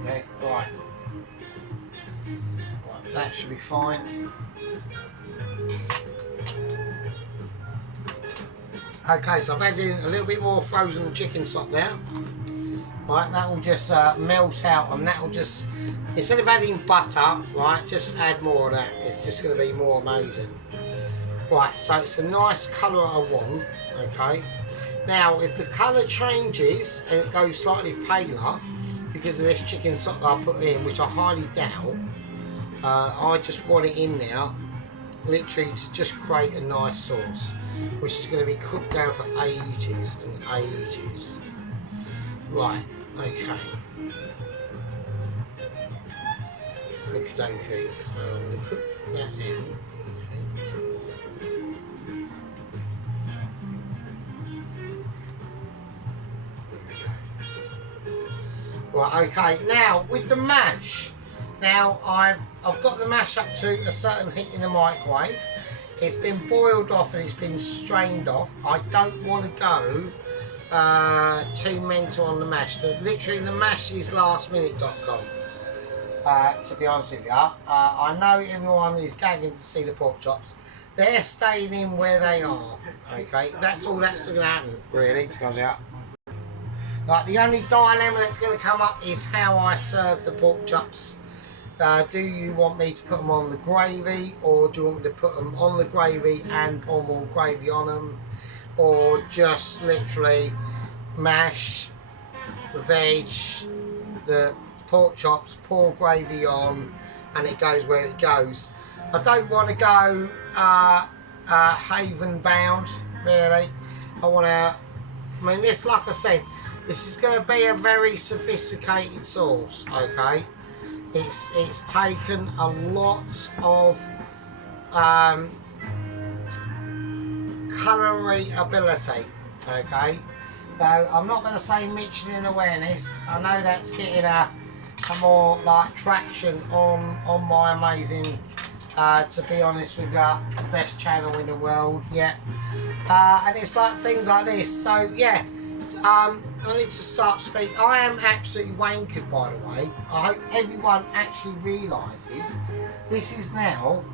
okay, right, that should be fine. Okay, so I've added in a little bit more frozen chicken stock there. Right, that will just melt out, and that will just, instead of adding butter, right, just add more of that. It's just going to be more amazing. Right, so it's a nice colour I want, okay. Now, if the colour changes and it goes slightly paler because of this chicken stock that I put in, which I highly doubt, I just want it in now, literally to just create a nice sauce, which is going to be cooked down for ages and ages. Right, okay. Okie dokie. So I'm going to cook that in. Okay. Right, okay. Now with the mash. Now I've got the mash up to a certain heat in the microwave. It's been boiled off and it's been strained off. I don't want to go too mental on the mash. Literally the mash is lastminute.com. To be honest with you, I know everyone is gagging to see the pork chops. They're staying in where they are. Okay, that's all that's going to happen, really, to be honest with you. Like, the only dilemma that's going to come up is how I serve the pork chops. Do you want me to put them on the gravy, or do you want me to put them on the gravy and pour more gravy on them, or just literally mash, the veg, the pork chops, pour gravy on, and it goes where it goes. I don't want to go haven bound, really. I want to, I mean, this, like I said, this is going to be a very sophisticated sauce, okay? It's taken a lot of culinary ability, okay? Though I'm not going to say Michelin awareness. I know that's getting a more like traction on my amazing, to be honest with you, the best channel in the world, yeah. And it's like things like this. So yeah, I need to start speaking. I am absolutely wankered, by the way. I hope everyone actually realises this is now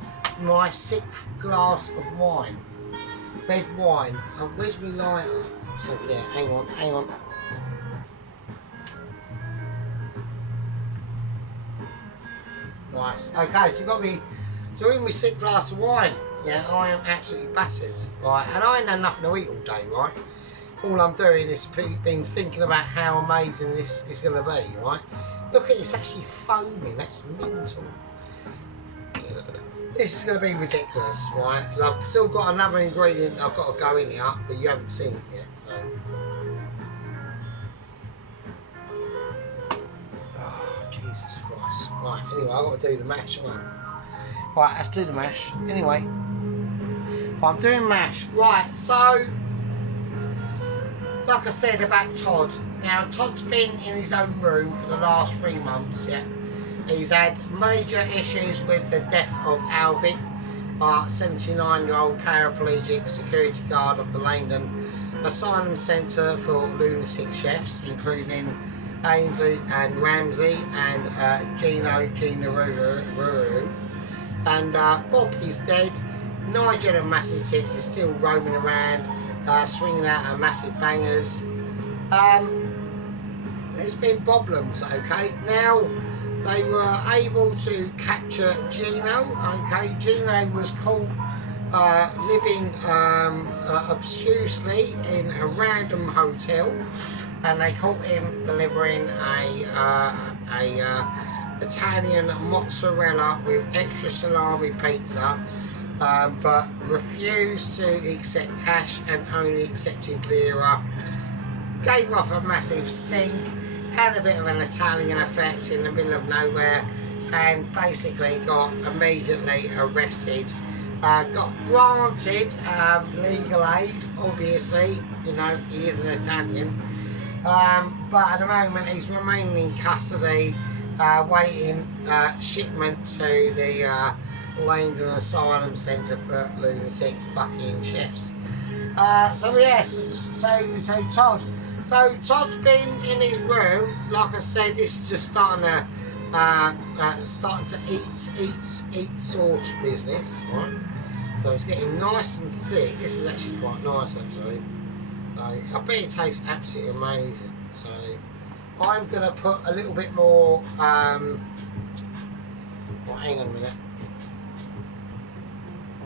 my 6th glass of wine, red wine. Where's my lighter? It's over there. Hang on. Right. Okay, so got me. So in my 6th glass of wine. Yeah, I am absolutely battered. Right, and I ain't had nothing to eat all day. Right. All I'm doing is been thinking about how amazing this is going to be. Right. Look at it, it's actually foaming. That's mental. This is going to be ridiculous, right? Because I've still got another ingredient I've got to go in here, but you haven't seen it yet, so. Oh, Jesus Christ. Right, anyway, I've got to do the mash, haven't I? Right, let's do the mash. Anyway, I'm doing mash. Right, so, like I said about Todd. Now, Todd's been in his own room for the last 3 months, yeah? He's had major issues with the death of Alvin, a 79-year-old paraplegic security guard of the Langdon Asylum Centre for Lunatic Chefs, including Ainsley and Ramsey and Gina Ruru. And Bob is dead. Nigel and Massive Tits is still roaming around, swinging out her massive bangers. There's been problems, okay? Now, they were able to capture Gino, okay? Gino was caught living obscurely in a random hotel, and they caught him delivering a Italian mozzarella with extra salami pizza, but refused to accept cash and only accepted lira. Gave off a massive stink. Had a bit of an Italian effect in the middle of nowhere, and basically got immediately arrested. Got granted legal aid, obviously, you know, he is an Italian. But at the moment he's remaining in custody, waiting shipment to the Langdon Asylum Centre for Lunatic fucking Chefs. So yes, so Todd. So Todd's been in his room, like I said. This is just starting to eat sauce business, right? So it's getting nice and thick. This is actually quite nice, actually. So I bet it tastes absolutely amazing. So I'm gonna put a little bit more. Well, hang on a minute.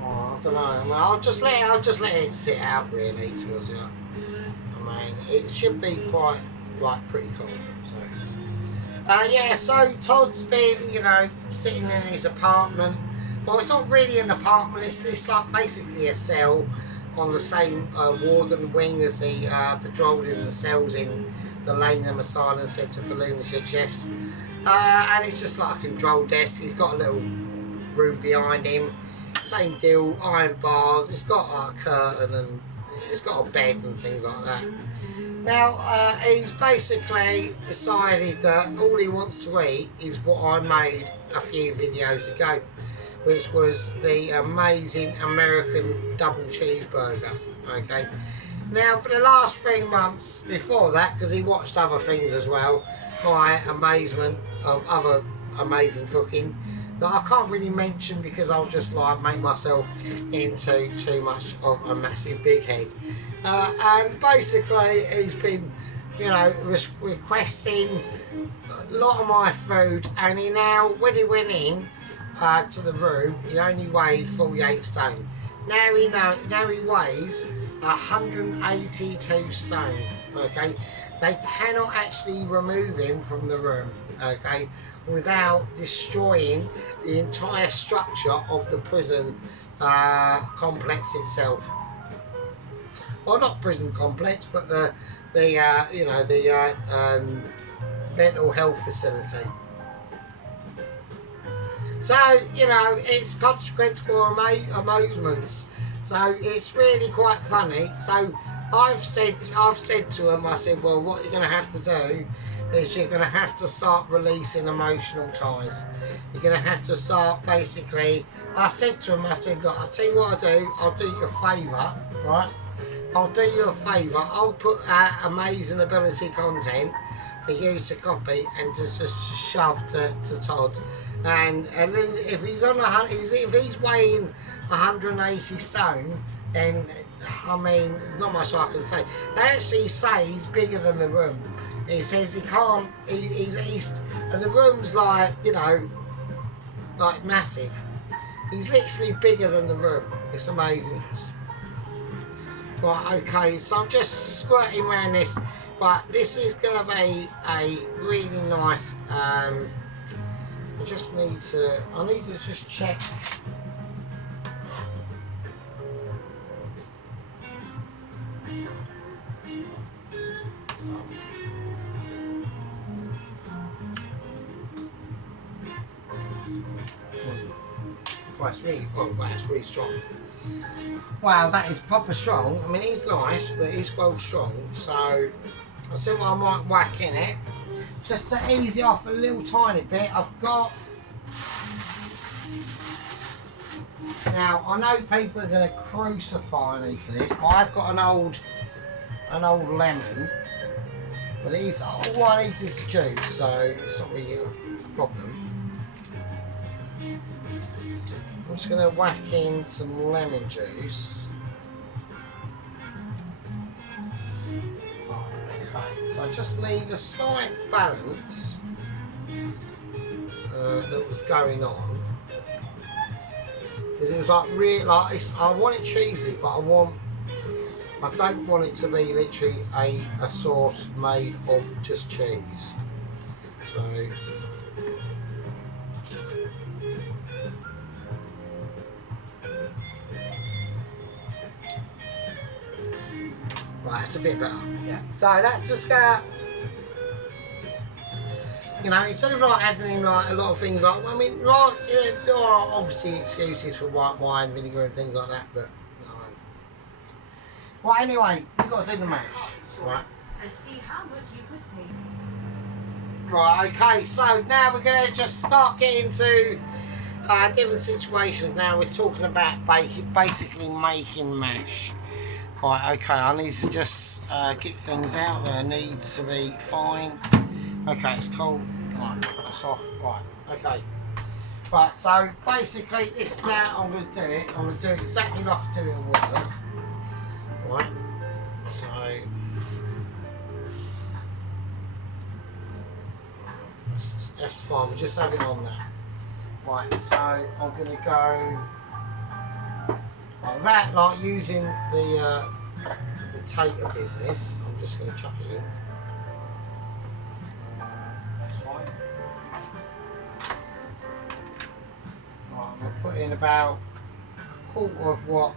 Oh, I don't know. Well, I'll just let it sit out really towards you. I mean, it should be quite like pretty cool. So yeah, so Todd's been, you know, sitting in his apartment. Well, it's not really an apartment. It's like basically a cell on the same warden wing as the patrolled in the cells in the Langdon Asylum Centre for Lunatic Chefs. And it's just like a control desk. He's got a little room behind him. Same deal, iron bars. It's got a curtain and it's got a bed and things like that. Now, he's basically decided that all he wants to eat is what I made a few videos ago, which was the amazing American double cheeseburger, okay? Now, for the last 3 months before that, because he watched other things as well, my amazement of other amazing cooking, that I can't really mention because I'll just like make myself into too much of a massive big head. And basically he's been, you know, requesting a lot of my food, and he now, when he went in to the room, he only weighed 48 stone. Now he weighs 182 stone. Okay, they cannot actually remove him from the room. Okay, without destroying the entire structure of the prison complex itself. Well, not prison complex, but the mental health facility. So, it's consequential amusements. So it's really quite funny. So I've said to him, I said, well, what you're going to have to do is you're going to have to start releasing emotional ties. You're going to have to start basically, I said to him, look, I'll tell you what I'll do you a favour, right? I'll do you a favour, I'll put out amazing ability content for you to copy and to just shove to Todd. And then if he's if he's weighing 180 stone, then I mean, not much I can say. They actually say he's bigger than the room. He says he can't. He's and the room's like like massive. He's literally bigger than the room. It's amazing. Right, okay. So I'm just squirting around this, but this is gonna be a really nice. I need to just check. That's really strong. Wow, that is proper strong. I mean, he's nice, but he's well strong. So I see what I might whack in it, just to ease it off a little tiny bit. I've got. Now I know people are going to crucify me for this, but I've got an old lemon. But all I need is juice, so it's not really a problem. I'm just going to whack in some lemon juice. Okay, so I just need a slight balance that was going on. Because it was like really, I want it cheesy, but I don't want it to be literally a sauce made of just cheese. So. Right, it's a bit better. Yeah. So that's just instead of like adding in like a lot of things like, I mean, like there are obviously excuses for white wine, vinegar, and things like that, but no. Well, anyway, we've got to do the mash, right? I see how much you could see. Right. Okay. So now we're gonna just start getting to different situations. Now we're talking about basically making mash. Right, okay, I need to just get things out there. Need to be fine. Okay, it's cold. Right, that's off. Right, okay. Right, so basically this is how I'm going to do it. I'm going to do it exactly like I do it at work. Right, so... That's fine, we just have it on there. Right, so I'm going to go... Like that, like using the potato business, I'm just going to chuck it in. That's fine. Right, I'm going to put in about a quarter of what.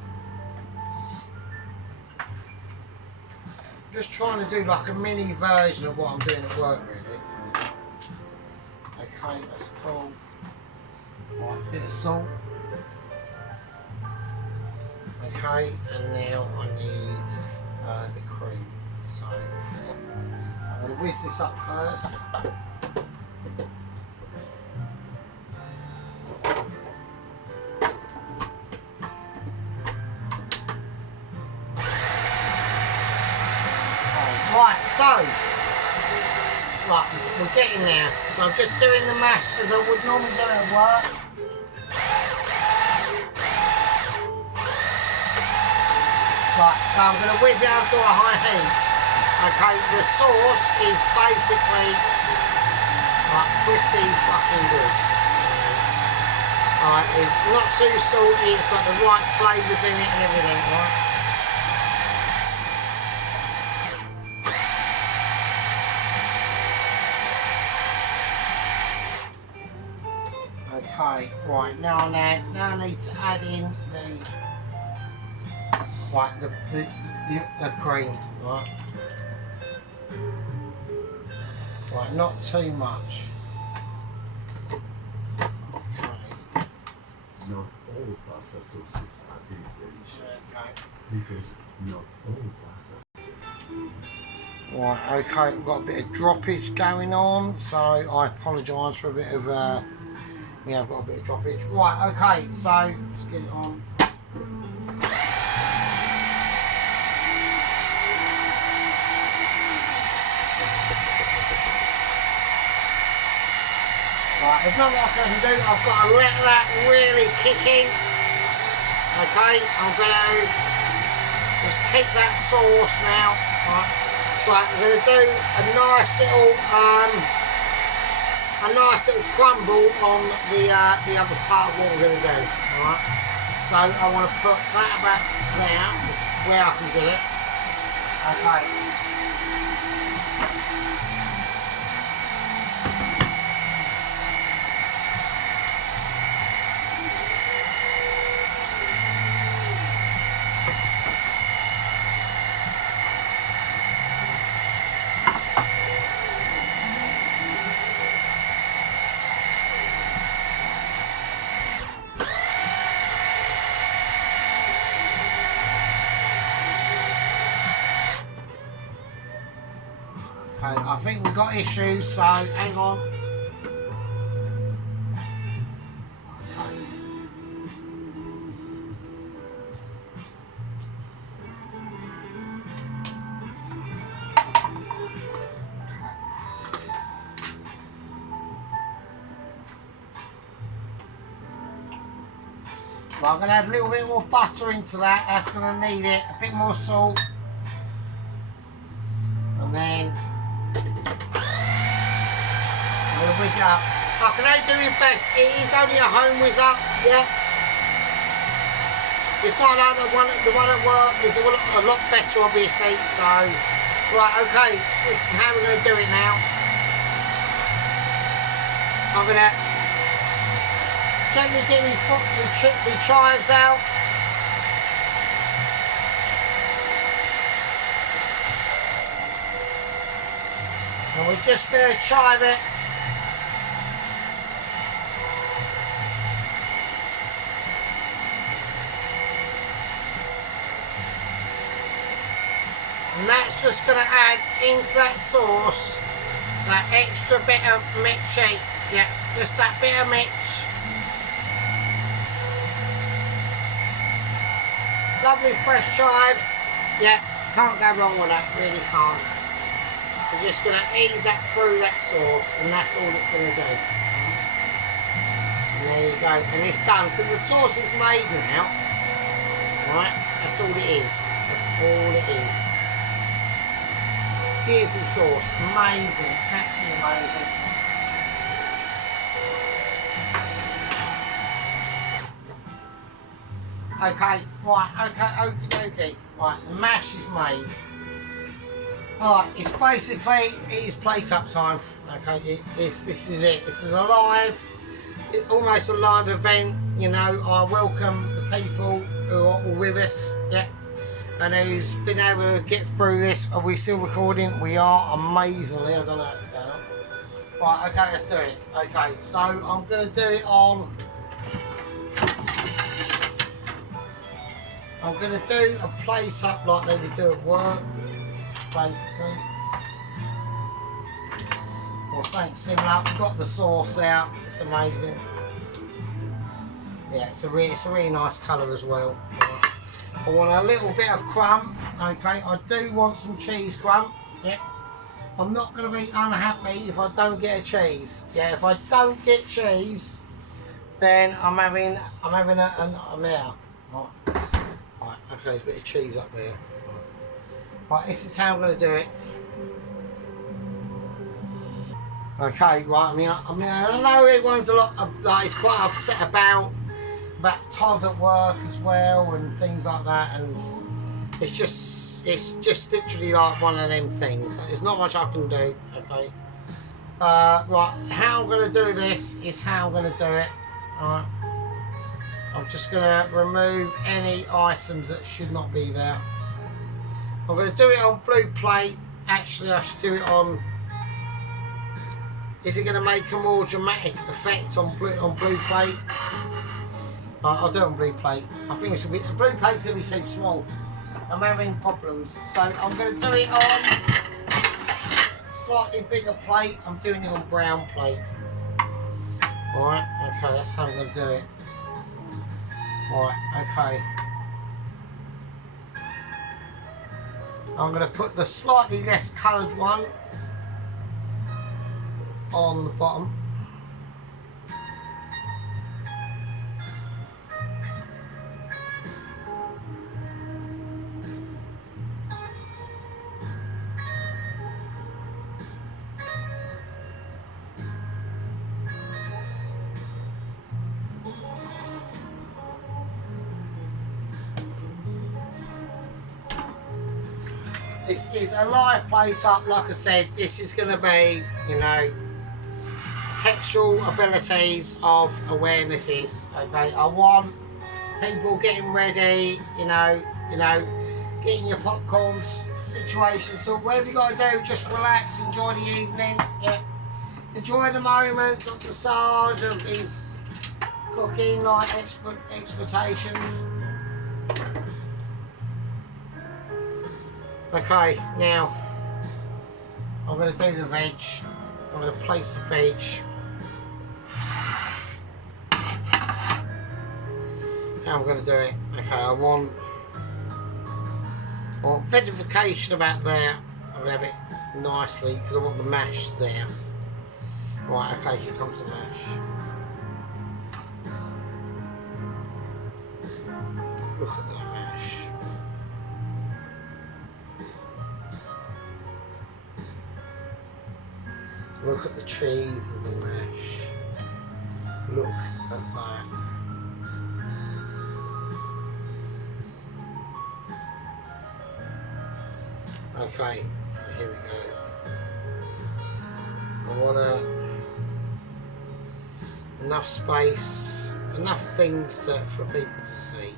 I'm just trying to do like a mini version of what I'm doing at work, really. Okay, that's cool. Right, a bit of salt. Okay, and now I need the cream. So I'm going to whisk this up first. Right, so we're getting there. So I'm just doing the mash as I would normally do at work. Right, so I'm going to whiz it up to a high heat. Okay, the sauce is basically like pretty fucking good. So, Right, it's not too salty, it's got the right flavours in it and everything, right? Okay, right, now I need to add in the cream, right? Right, not too much. Okay. Not all pasta sauces are this delicious. Okay. Because not all pasta. Right, okay, we've got a bit of droppage going on, so I apologise for a bit of, yeah, I've got a bit of droppage. Right, okay, so let's get it on. Right, there's not much I can do, I've got to let that really kick in. Okay, I'm going to just keep that sauce now. Right, I'm going to do a nice little crumble on the other part of what we're going to do. Right, so I want to put that about there, just where I can get it. Okay. Okay, I think we've got issues, so hang on. Okay. Well, I'm going to add a little bit more butter into that. That's going to need it. A bit more salt. And then I'm going to whiz it up. I can only do your best. It is only a home whiz up, yeah. It's not like the one at work is a lot better, obviously. So, right, okay. This is how we're going to do it now. I'm going to gently get my chives out. And we're just going to chive it. And that's just going to add into that sauce that extra bit of mitchy. Yeah, just that bit of mitch. Lovely fresh chives. Yeah, can't go wrong with that, really can't. We're just going to ease that through that sauce, and that's all it's going to do. And there you go, and it's done, because the sauce is made now. Right, that's all it is. That's all it is. Beautiful sauce, amazing, absolutely amazing. Okay, right, okie dokie. Right, the mash is made. Alright, it's basically, it is plate up time. Okay, this is it. This is a live, almost a live event, you know. I welcome the people who are with us, yeah, and who's been able to get through this. Are we still recording? We are, amazingly. I don't know what's going on. Right, okay, let's do it. Okay, so I'm going to do it on... I'm going to do a plate up like they would do at work, basically. Or something similar. We've got the sauce out, it's amazing. Yeah, it's a really nice colour as well. I want a little bit of crumb, okay, I do want some cheese crumb, yeah. I'm not going to be unhappy if I don't get a cheese. Yeah, if I don't get cheese, then I'm having a mare. Right, okay, there's a bit of cheese up there. Right, this is how I'm going to do it. Okay, right, I mean, I know everyone's a lot, like, it's quite upset about about Todd at work as well and things like that, and it's just literally like one of them things. There's not much I can do. Okay. Right, how I'm going to do this is how I'm going to do it. Alright. I'm just going to remove any items that should not be there. I'm going to do it on blue plate. Actually, I should do it on... Is it going to make a more dramatic effect on blue plate? I'll do it on blue plate. I think it's a bit... Blue plate's going to be too small. I'm having problems. So I'm going to do it on... slightly bigger plate. I'm doing it on brown plate. Alright, okay, that's how I'm going to do it. Right, okay. I'm going to put the slightly less coloured one on the bottom. This is a live plate up, like I said. This is going to be, you know, textual abilities of awarenesses. Okay, I want people getting ready, you know, getting your popcorn situation. So whatever you got to do, just relax, enjoy the evening. Yeah, enjoy the moments of the Sarge of his cooking like expectations. Okay, now I'm going to do the veg. I'm going to place the veg. How I'm going to do it. Okay, I want veggification about there. I'll have it nicely because I want the mash there. Right, okay, here comes the mash. Look at that mash. Look at the cheese and the mash. Look at that. Okay, here we go. I want enough space, enough things for people to see.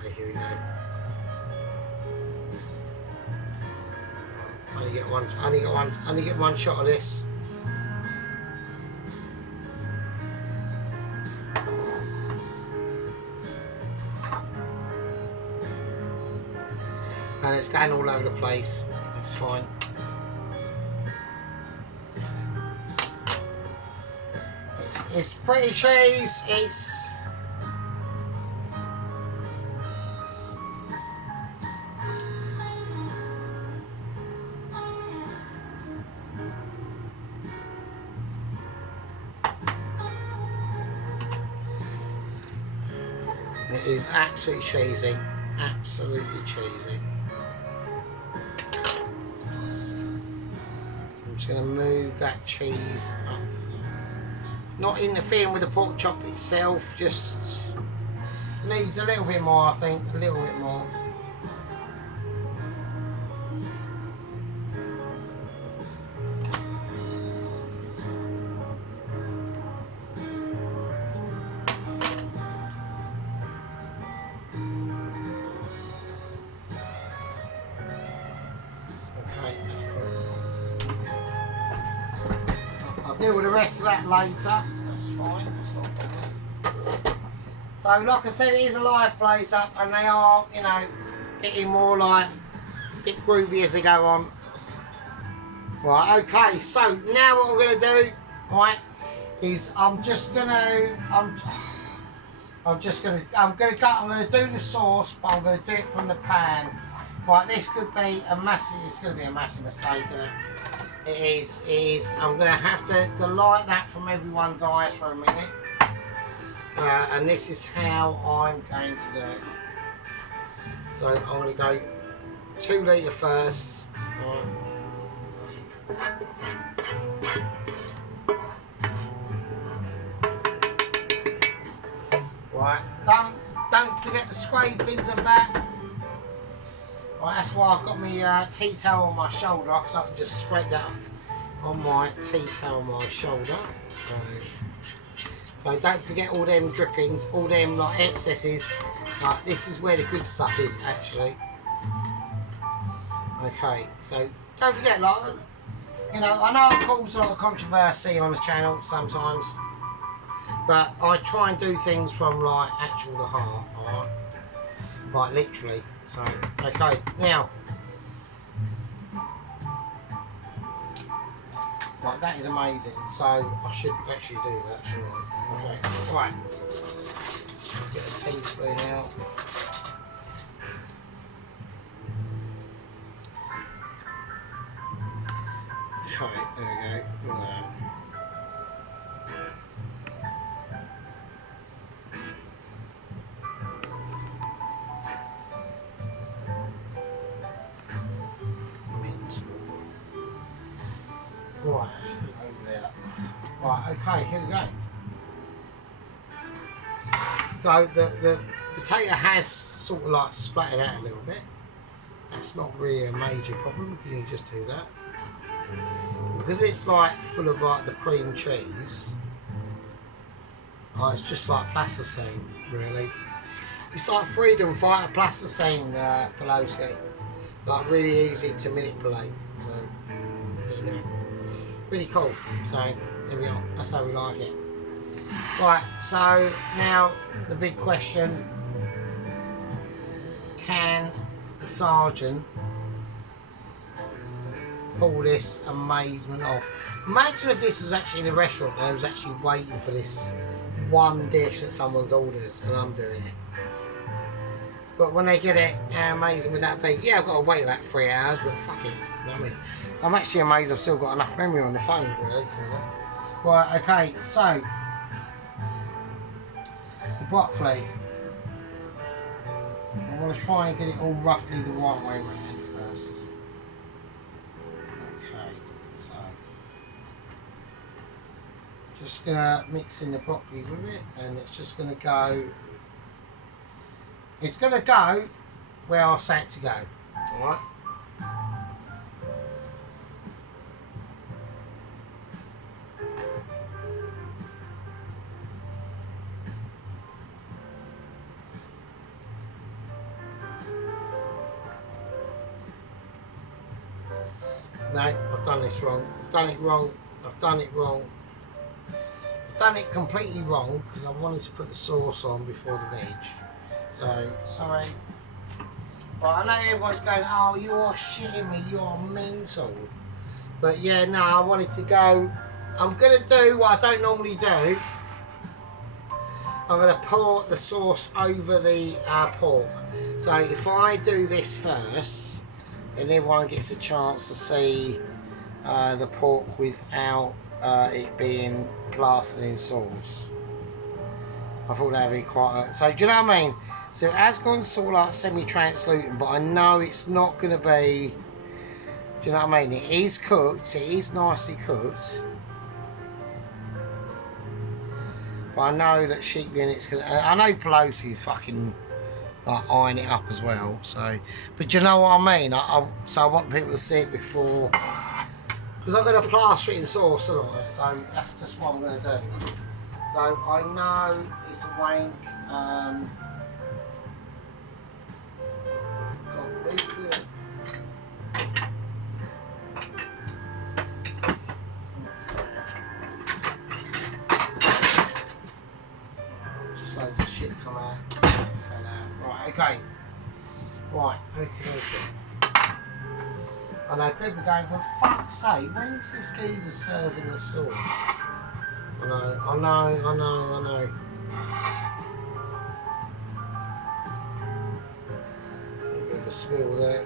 Okay, here we go. Only get one shot of this. And it's going all over the place. It's fine. It's pretty cheese. It is absolutely cheesy. Absolutely cheesy. So I'm just going to move that cheese up. Not interfering with the pork chop itself, just needs a little bit more, I think. A little bit more. Deal with the rest of that later. That's fine. That's not a problem. So, like I said, it is a live plate up, and they are, you know, getting more like a bit groovy as they go on. Right. Okay. So now what we're going to do, right, is I'm going to do the sauce, but I'm going to do it from the pan. Right. This could be a massive. It's going to be a massive mistake, isn't it? It is. I'm going to have to light that from everyone's eyes for a minute. And this is how I'm going to do it. So I'm going to go 2 litre first. Right. Right, don't forget the scrapings of that. Right, that's why I've got my tea towel on my shoulder, because I can just scrape that on my tea towel on my shoulder. So don't forget all them drippings, all them like excesses. Like, this is where the good stuff is actually. Okay, so don't forget, like, you know, I know it causes a lot of controversy on the channel sometimes, but I try and do things from like actual the heart, alright? Like literally. So, okay, now. Right, that is amazing. So I should actually do that, shouldn't I? Okay, right. Get a teaspoon out. Okay, there we go. Look at that. Right, over there. Right, okay, here we go. So the potato has sort of like splattered out a little bit. That's not really a major problem, because you can just do that. Because it's like full of like the cream cheese, it's just like plasticine, really. It's like freedom fighter plasticine, Pelosi. It's like really easy to manipulate. So, there you go. Really cool. So there we are. That's how we like it. Right. So now the big question: can the sergeant pull this amazement off? Imagine if this was actually in a restaurant and I was actually waiting for this one dish that someone's orders and I'm doing it. But when they get it, how amazing would that be? Yeah, I've got to wait about 3 hours, but fuck it. You know what I mean? I'm actually amazed I've still got enough memory on the phone, really. Right, okay, so the broccoli. I want to try and get it all roughly the right way round first. Okay, so just gonna mix in the broccoli with it, and it's just gonna go. It's gonna go where I say it to go. All right. No, I've done this wrong. I've done it wrong. I've done it wrong. I've done it completely wrong because I wanted to put the sauce on before the veg. So, sorry. But I know everyone's going, oh, you're shitting me, you're mental. But yeah, no, I wanted to go. I'm going to do what I don't normally do. I'm going to pour the sauce over the pork. So if I do this first, then everyone gets a chance to see the pork without it being plastered in sauce. I thought that would be quite so do you know what I mean? So it has gone sort of like semi-translucent, but I know it's not going to be, do you know what I mean? It is cooked, it is nicely cooked, but I know that sheep unit's going to, I know Pelosi's fucking like eyeing it up as well, so, but do you know what I mean? So I want people to see it before, because I'm going to plaster it in sauce, aren't I? So that's just what I'm going to do. So I know it's a wank, God, where's the, just loads of shit come out. Right, okay. Right, okay. I know people are going, for fuck's sake, when's this geezer serving the sauce? I know. A bit of a spill there.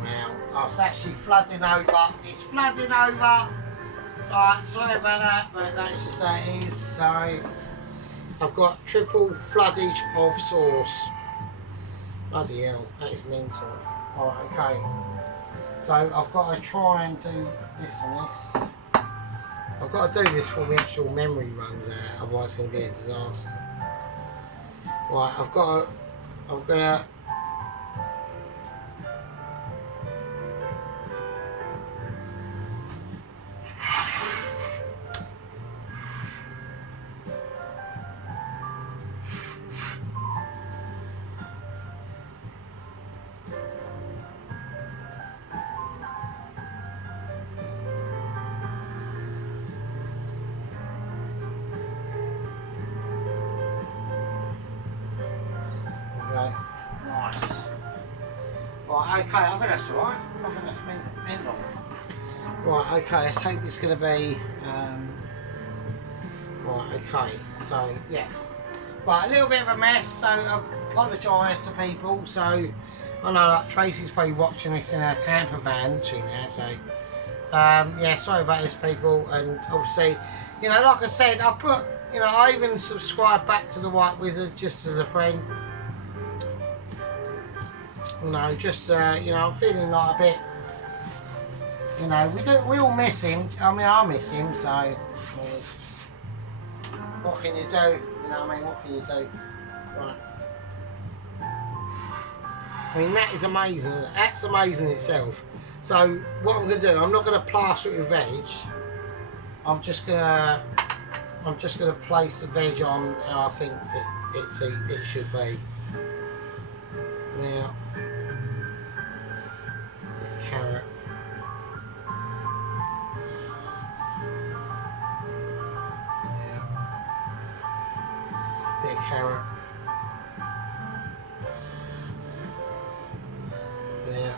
Wow, oh, it's actually flooding over. It's flooding over. Sorry about that, but that's just how it is. So I've got triple floodage of sauce. Bloody hell, that is mental. Alright, okay. So I've got to try and do this and this. I've got to do this before the actual memory runs out, otherwise it's going to be a disaster. Right, I'm gonna nice. Right, okay, I think that's alright. I think that's mental. Right, okay, let's hope it's going to be. Right, okay, so yeah. Right, a little bit of a mess, so I apologise to people. So I know like, Tracy's probably watching this in her camper van, she now, so yeah, sorry about this, people. And obviously, you know, like I said, I put, you know, I even subscribed back to the White Wizard just as a friend. You know, just you know, I'm feeling like a bit. You know, we all miss him. I mean, I miss him. So, what can you do? You know, what I mean, what can you do? Right. I mean, that is amazing. That's amazing itself. So, what I'm going to do, I'm not going to plaster it with veg. I'm just going to place the veg on how I think that it should be. Now. Carrot. Yeah. Bit of carrot. There.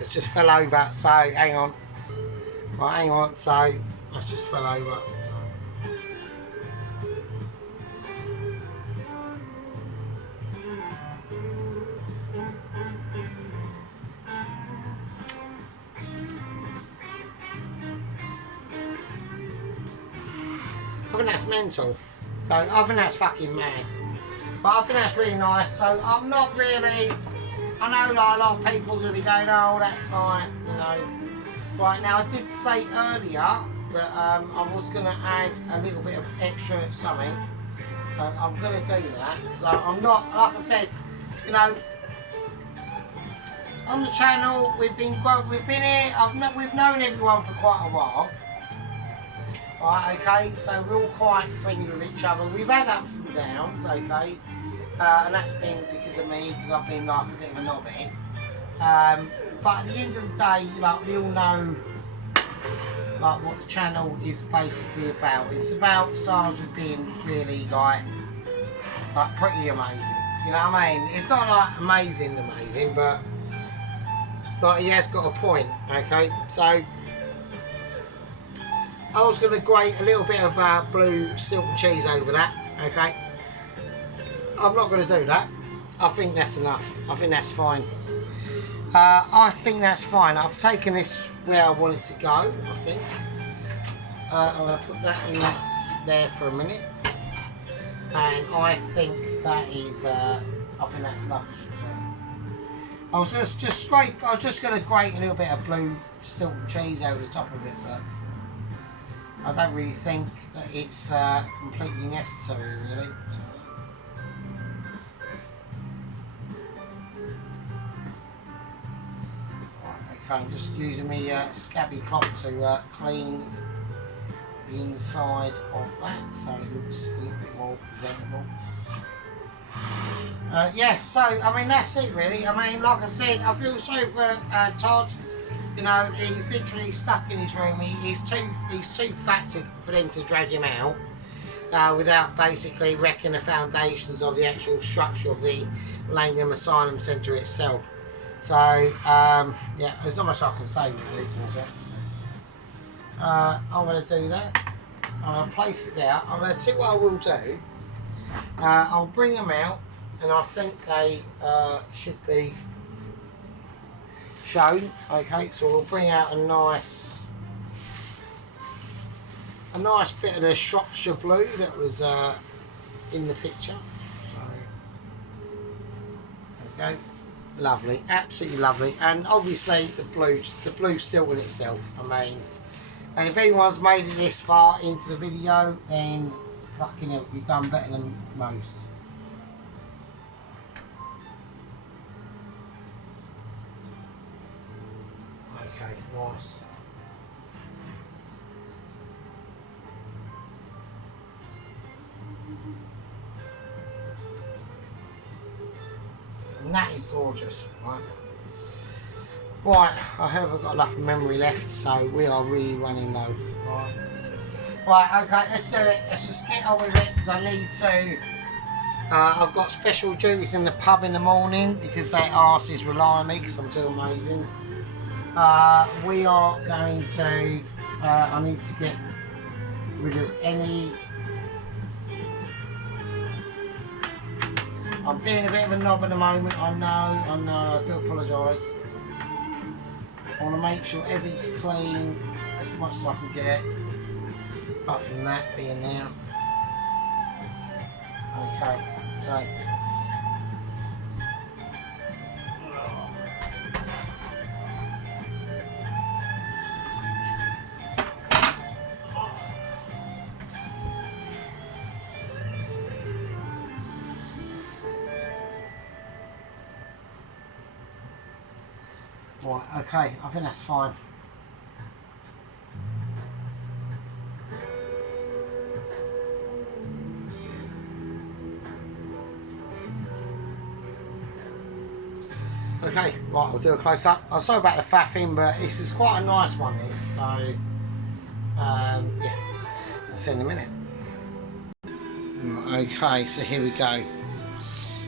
It just fell over, so hang on. Right, hang on, so it just fell over. I think that's mental. So I think that's fucking mad. But I think that's really nice. So I'm not really. I know like, a lot of people are going to be going, oh, that's like, you know. Right, now I did say earlier that I was going to add a little bit of extra something. So I'm going to do that. Because I'm not, like I said, you know, on the channel, we've been here, we've known everyone for quite a while. Right, okay, so we're all quite friendly with each other. We've had ups and downs, okay. And that's been because of me, because I've been like a bit of a knobhead. But at the end of the day, like we all know, like what the channel is basically about. It's about Sergeant being really like pretty amazing. You know what I mean? It's not like amazing, but like he has got a point. Okay, so I was going to grate a little bit of blue Stilton cheese over that. Okay. I'm not going to do that. I think that's enough. I think that's fine. I think that's fine. I've taken this where I want it to go, I think. I'm going to put that in there for a minute. And I think that is, I think that's enough. I was just going to grate a little bit of blue Stilton cheese over the top of it, but I don't really think that it's completely necessary, really. So, okay, I'm just using my scabby cloth to clean the inside of that so it looks a little bit more presentable. Yeah, so I mean that's it really. I mean, like I said, I feel sorry for Todd. You know, he's literally stuck in his room. He's too fat for them to drag him out without basically wrecking the foundations of the actual structure of the Langham Asylum Centre itself. So, yeah, there's not much I can say really to myself. I'm going to do that. I'm going to place it there. I'm going to see what I will do. I'll bring them out and I think they should be shown. Okay, so we'll bring out a nice bit of the Shropshire blue that was in the picture. So there we go. Lovely, absolutely lovely, and obviously the blue still in itself. I mean, and if anyone's made it this far into the video, then fucking hell, you've done better than most. Okay, nice. And that is gorgeous, right? Right, I hope I've got enough memory left, so we are really running low. Right, okay, let's do it. Let's just get on with it because I need to. I've got special duties in the pub in the morning because they asses rely on me because I'm too amazing. We are going to. I need to get rid of any. I'm being a bit of a knob at the moment. I know. I do apologise. I want to make sure everything's clean as much as I can get. Apart from that being there. Okay, so. Right, okay, I think that's fine. Okay, right, we'll do a close up. I'm sorry about the faffing, but this is quite a nice one, this, so yeah, I'll see you in a minute. Okay, so here we go.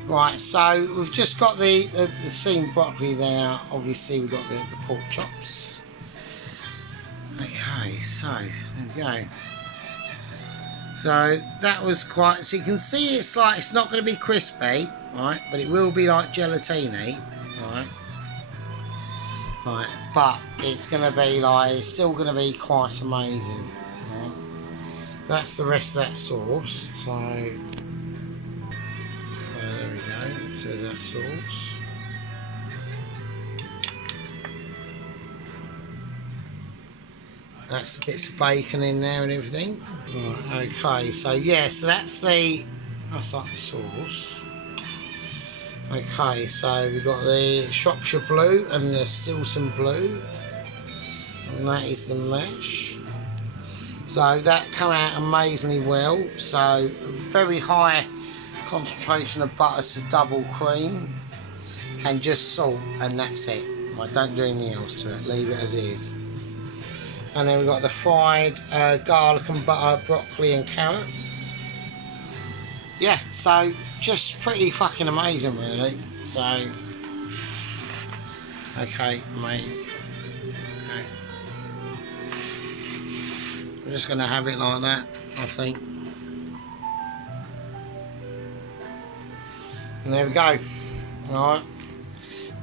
Right, so we've just got the steamed broccoli there. Obviously, we've got the pork chops. Okay, so there we go. So that was quite. So you can see it's like it's not going to be crispy, right? But it will be like gelatine-y, right? Right, but it's going to be like it's still going to be quite amazing. Right? So that's the rest of that sauce. So there we go. So there's that sauce. That's the bits of bacon in there and everything. Right, okay, so yeah, so that's like the sauce. Okay, so we've got the Shropshire blue and the Stilton blue, and that is the mash. So that come out amazingly well. So very high concentration of butter to double cream, and just salt, and that's it. I don't do anything else to it. Leave it as is. And then we've got the fried garlic and butter, broccoli and carrot. Yeah, so just pretty fucking amazing, really. So, okay, mate. Okay. I'm just going to have it like that, I think. And there we go. Alright.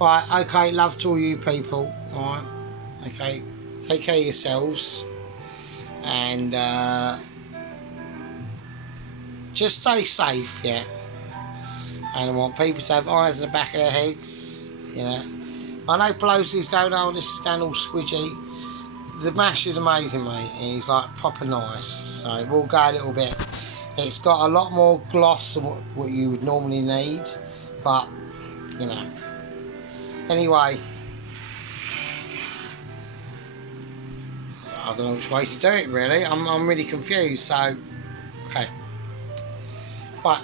Right, okay, love to all you people. Alright. Okay. Take care of yourselves. And just stay safe, yeah. And I want people to have eyes in the back of their heads, you know. I know Pelosi's going, oh, this is going all squidgy. The mash is amazing, mate. It's like proper nice. So we'll go a little bit. It's got a lot more gloss than what you would normally need. But, you know. Anyway. I don't know which way to do it, really. I'm really confused, so... Okay. Right.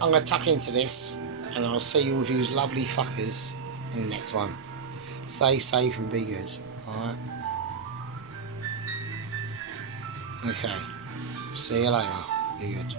I'm going to tuck into this, and I'll see you all you lovely fuckers in the next one. Stay safe and be good, alright? Okay. See you later. Be good.